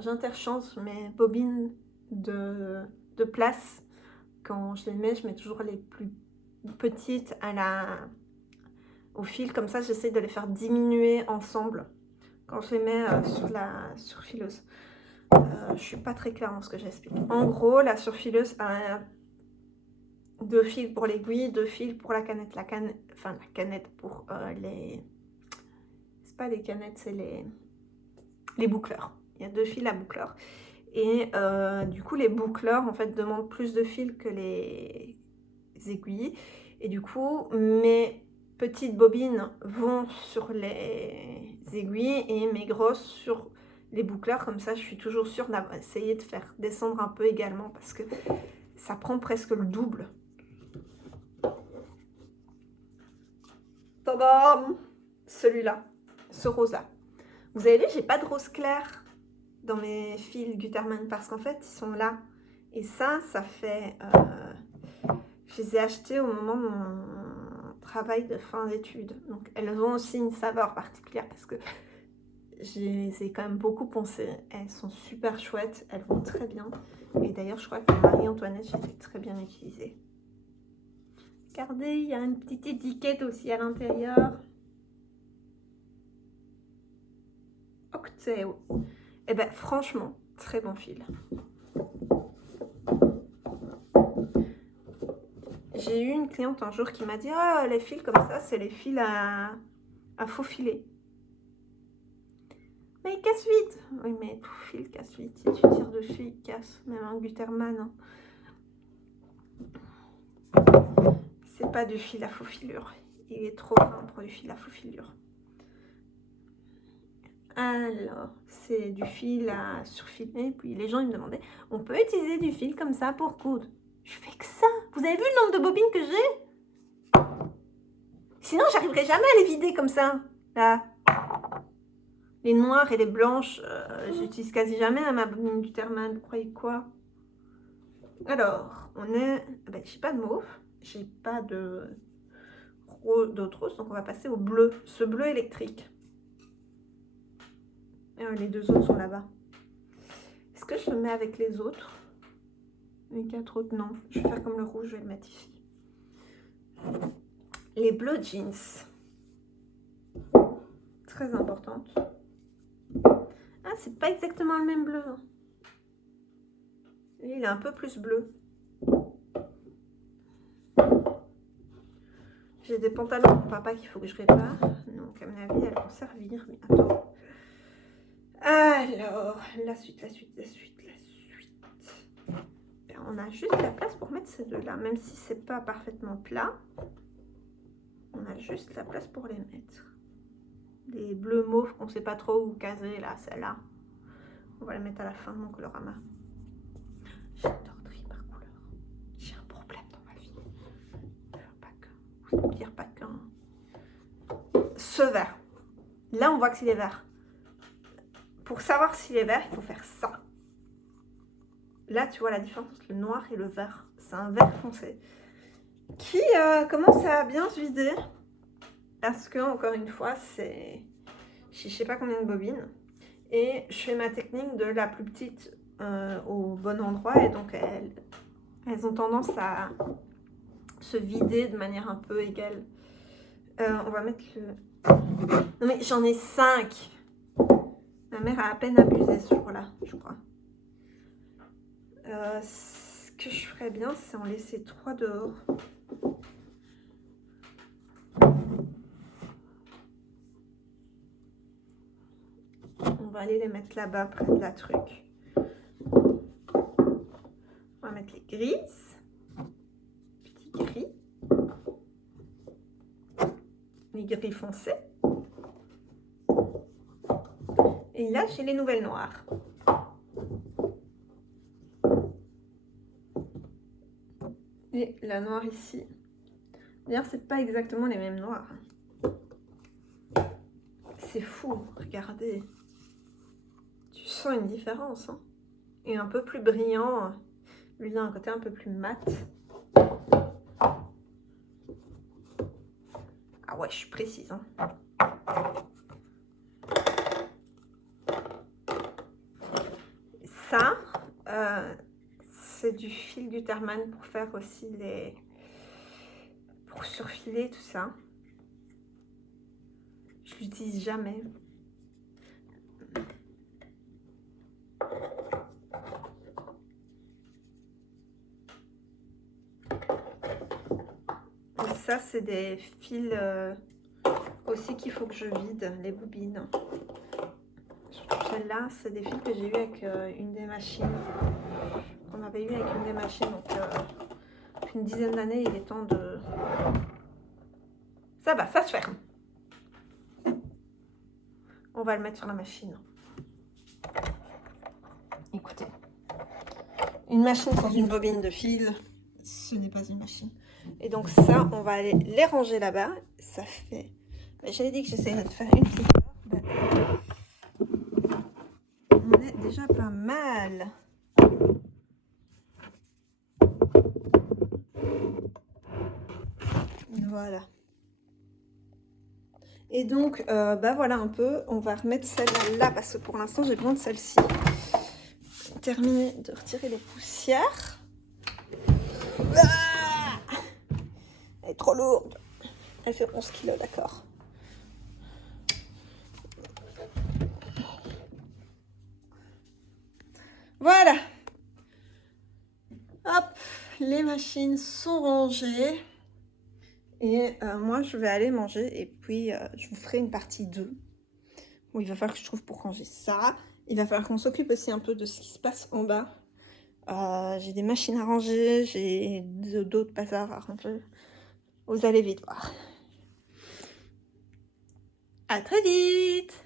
j'interchange mes bobines de place. Quand je les mets, je mets toujours les plus petites au fil. Comme ça, j'essaie de les faire diminuer ensemble quand je les mets sur la surfileuse. Je suis pas très claire dans ce que j'explique. En gros, la surfileuse a 2 fils pour l'aiguille, 2 fils pour la canette. La canette pour les... C'est pas les canettes, c'est les boucleurs. Il y a 2 fils à boucleurs. Et du coup, les boucleurs, en fait, demandent plus de fils que les aiguilles. Et du coup, mes petites bobines vont sur les aiguilles et mes grosses sur les boucleurs. Comme ça, je suis toujours sûre d'essayer de faire descendre un peu également parce que ça prend presque le double. Tadam! Celui-là, ce rose-là. Vous avez vu, j'ai pas de rose clair dans mes fils Gutermann parce qu'en fait, ils sont là. Et ça fait... je les ai achetés au moment de mon travail de fin d'études. Donc, elles ont aussi une saveur particulière parce que je les ai quand même beaucoup poncées. Elles sont super chouettes, elles vont très bien. Et d'ailleurs, je crois que Marie-Antoinette, j'ai très bien utilisé. Regardez, il y a une petite étiquette aussi à l'intérieur. Octeo. Et ben franchement, très bon fil. J'ai eu une cliente un jour qui m'a dit « Ah, les fils comme ça, c'est les fils à faufiler. » Mais il casse vite. Oui, mais tout fil casse vite. Si tu tires dessus, il casse. Même un Gutermann. Hein. C'est pas du fil à faux filure. Il est trop fin pour du fil à faux filure. Alors, c'est du fil à surfiler. Puis les gens ils me demandaient, on peut utiliser du fil comme ça pour coudre? Je fais que ça. Vous avez vu le nombre de bobines que j'ai? Sinon, j'arriverai jamais à les vider comme ça. Là. Les noires et les blanches, j'utilise quasi jamais à ma bobine Gutermann. Vous croyez quoi? Alors, on est... Ben, j'ai pas de mauve. J'ai pas d'autre rose. Donc, on va passer au bleu. Ce bleu électrique. Les deux autres sont là-bas. Est-ce que je le mets avec les autres? Les 4 autres, non. Je vais faire comme le rouge, je vais le mettre ici. Les bleus jeans. Très importante. Ah, c'est pas exactement le même bleu. Hein. Lui, il est un peu plus bleu. J'ai des pantalons de mon papa qu'il faut que je répare. Donc, à mon avis, elles vont servir bientôt. Alors, la suite. Ben, on a juste la place pour mettre ces deux-là. Même si c'est pas parfaitement plat, on a juste la place pour les mettre. Les bleus mauves qu'on sait pas trop où caser, là, celle-là. On va les mettre à la fin de mon colorama. J'adore trier par couleur. J'ai un problème dans ma vie. Pas qu'un. Vous dire pas qu'un. Ce vert. Là, on voit que c'est vert. Pour savoir s'il est vert, il faut faire ça. Là, tu vois la différence entre le noir et le vert. C'est un vert foncé. Qui commence à bien se vider. Parce que, encore une fois, c'est... Je sais pas combien de bobines. Et je fais ma technique de la plus petite au bon endroit. Et donc, elles ont tendance à se vider de manière un peu égale. On va mettre le... Non mais j'en ai 5. Ma mère a à peine abusé ce jour-là, je crois. Ce que je ferais bien, c'est en laisser 3 dehors. On va aller les mettre là-bas, près de la truc. On va mettre les grises. Petits gris. Les gris foncés. Et là, j'ai les nouvelles noires. Et la noire ici. D'ailleurs, c'est pas exactement les mêmes noirs. C'est fou, regardez. Tu sens une différence. Hein. Et un peu plus brillant. Lui, il a un côté un peu plus mat. Ah ouais, je suis précise. Hein. Ça, c'est du fil Gutermann pour faire aussi les... pour surfiler tout ça. Je l'utilise jamais. Et ça, c'est des fils aussi qu'il faut que je vide, les bobines. Surtout celle-là, c'est des fils que j'ai eu avec une des machines. Qu'on avait eu avec une des machines. Donc, depuis une dizaine d'années, il est temps de... Ça va, ça se ferme. On va le mettre sur la machine. Écoutez. Une machine sans une bobine de fil, ce n'est pas une machine. Et donc ça, on va aller les ranger là-bas. Ça fait... J'avais dit que j'essaierais de faire une petite heure. On est déjà pas mal. Voilà. Et donc, bah voilà un peu. On va remettre celle-là parce que pour l'instant, j'ai besoin de celle-ci. Terminer de retirer les poussières. Ah, elle est trop lourde. Elle fait 11 kilos, d'accord. Voilà. Hop, les machines sont rangées. Et moi, je vais aller manger. Et puis, je vous ferai une partie 2. Où il va falloir que je trouve pour ranger ça. Il va falloir qu'on s'occupe aussi un peu de ce qui se passe en bas. J'ai des machines à ranger. J'ai d'autres bazars à ranger. Vous allez vite voir. À très vite!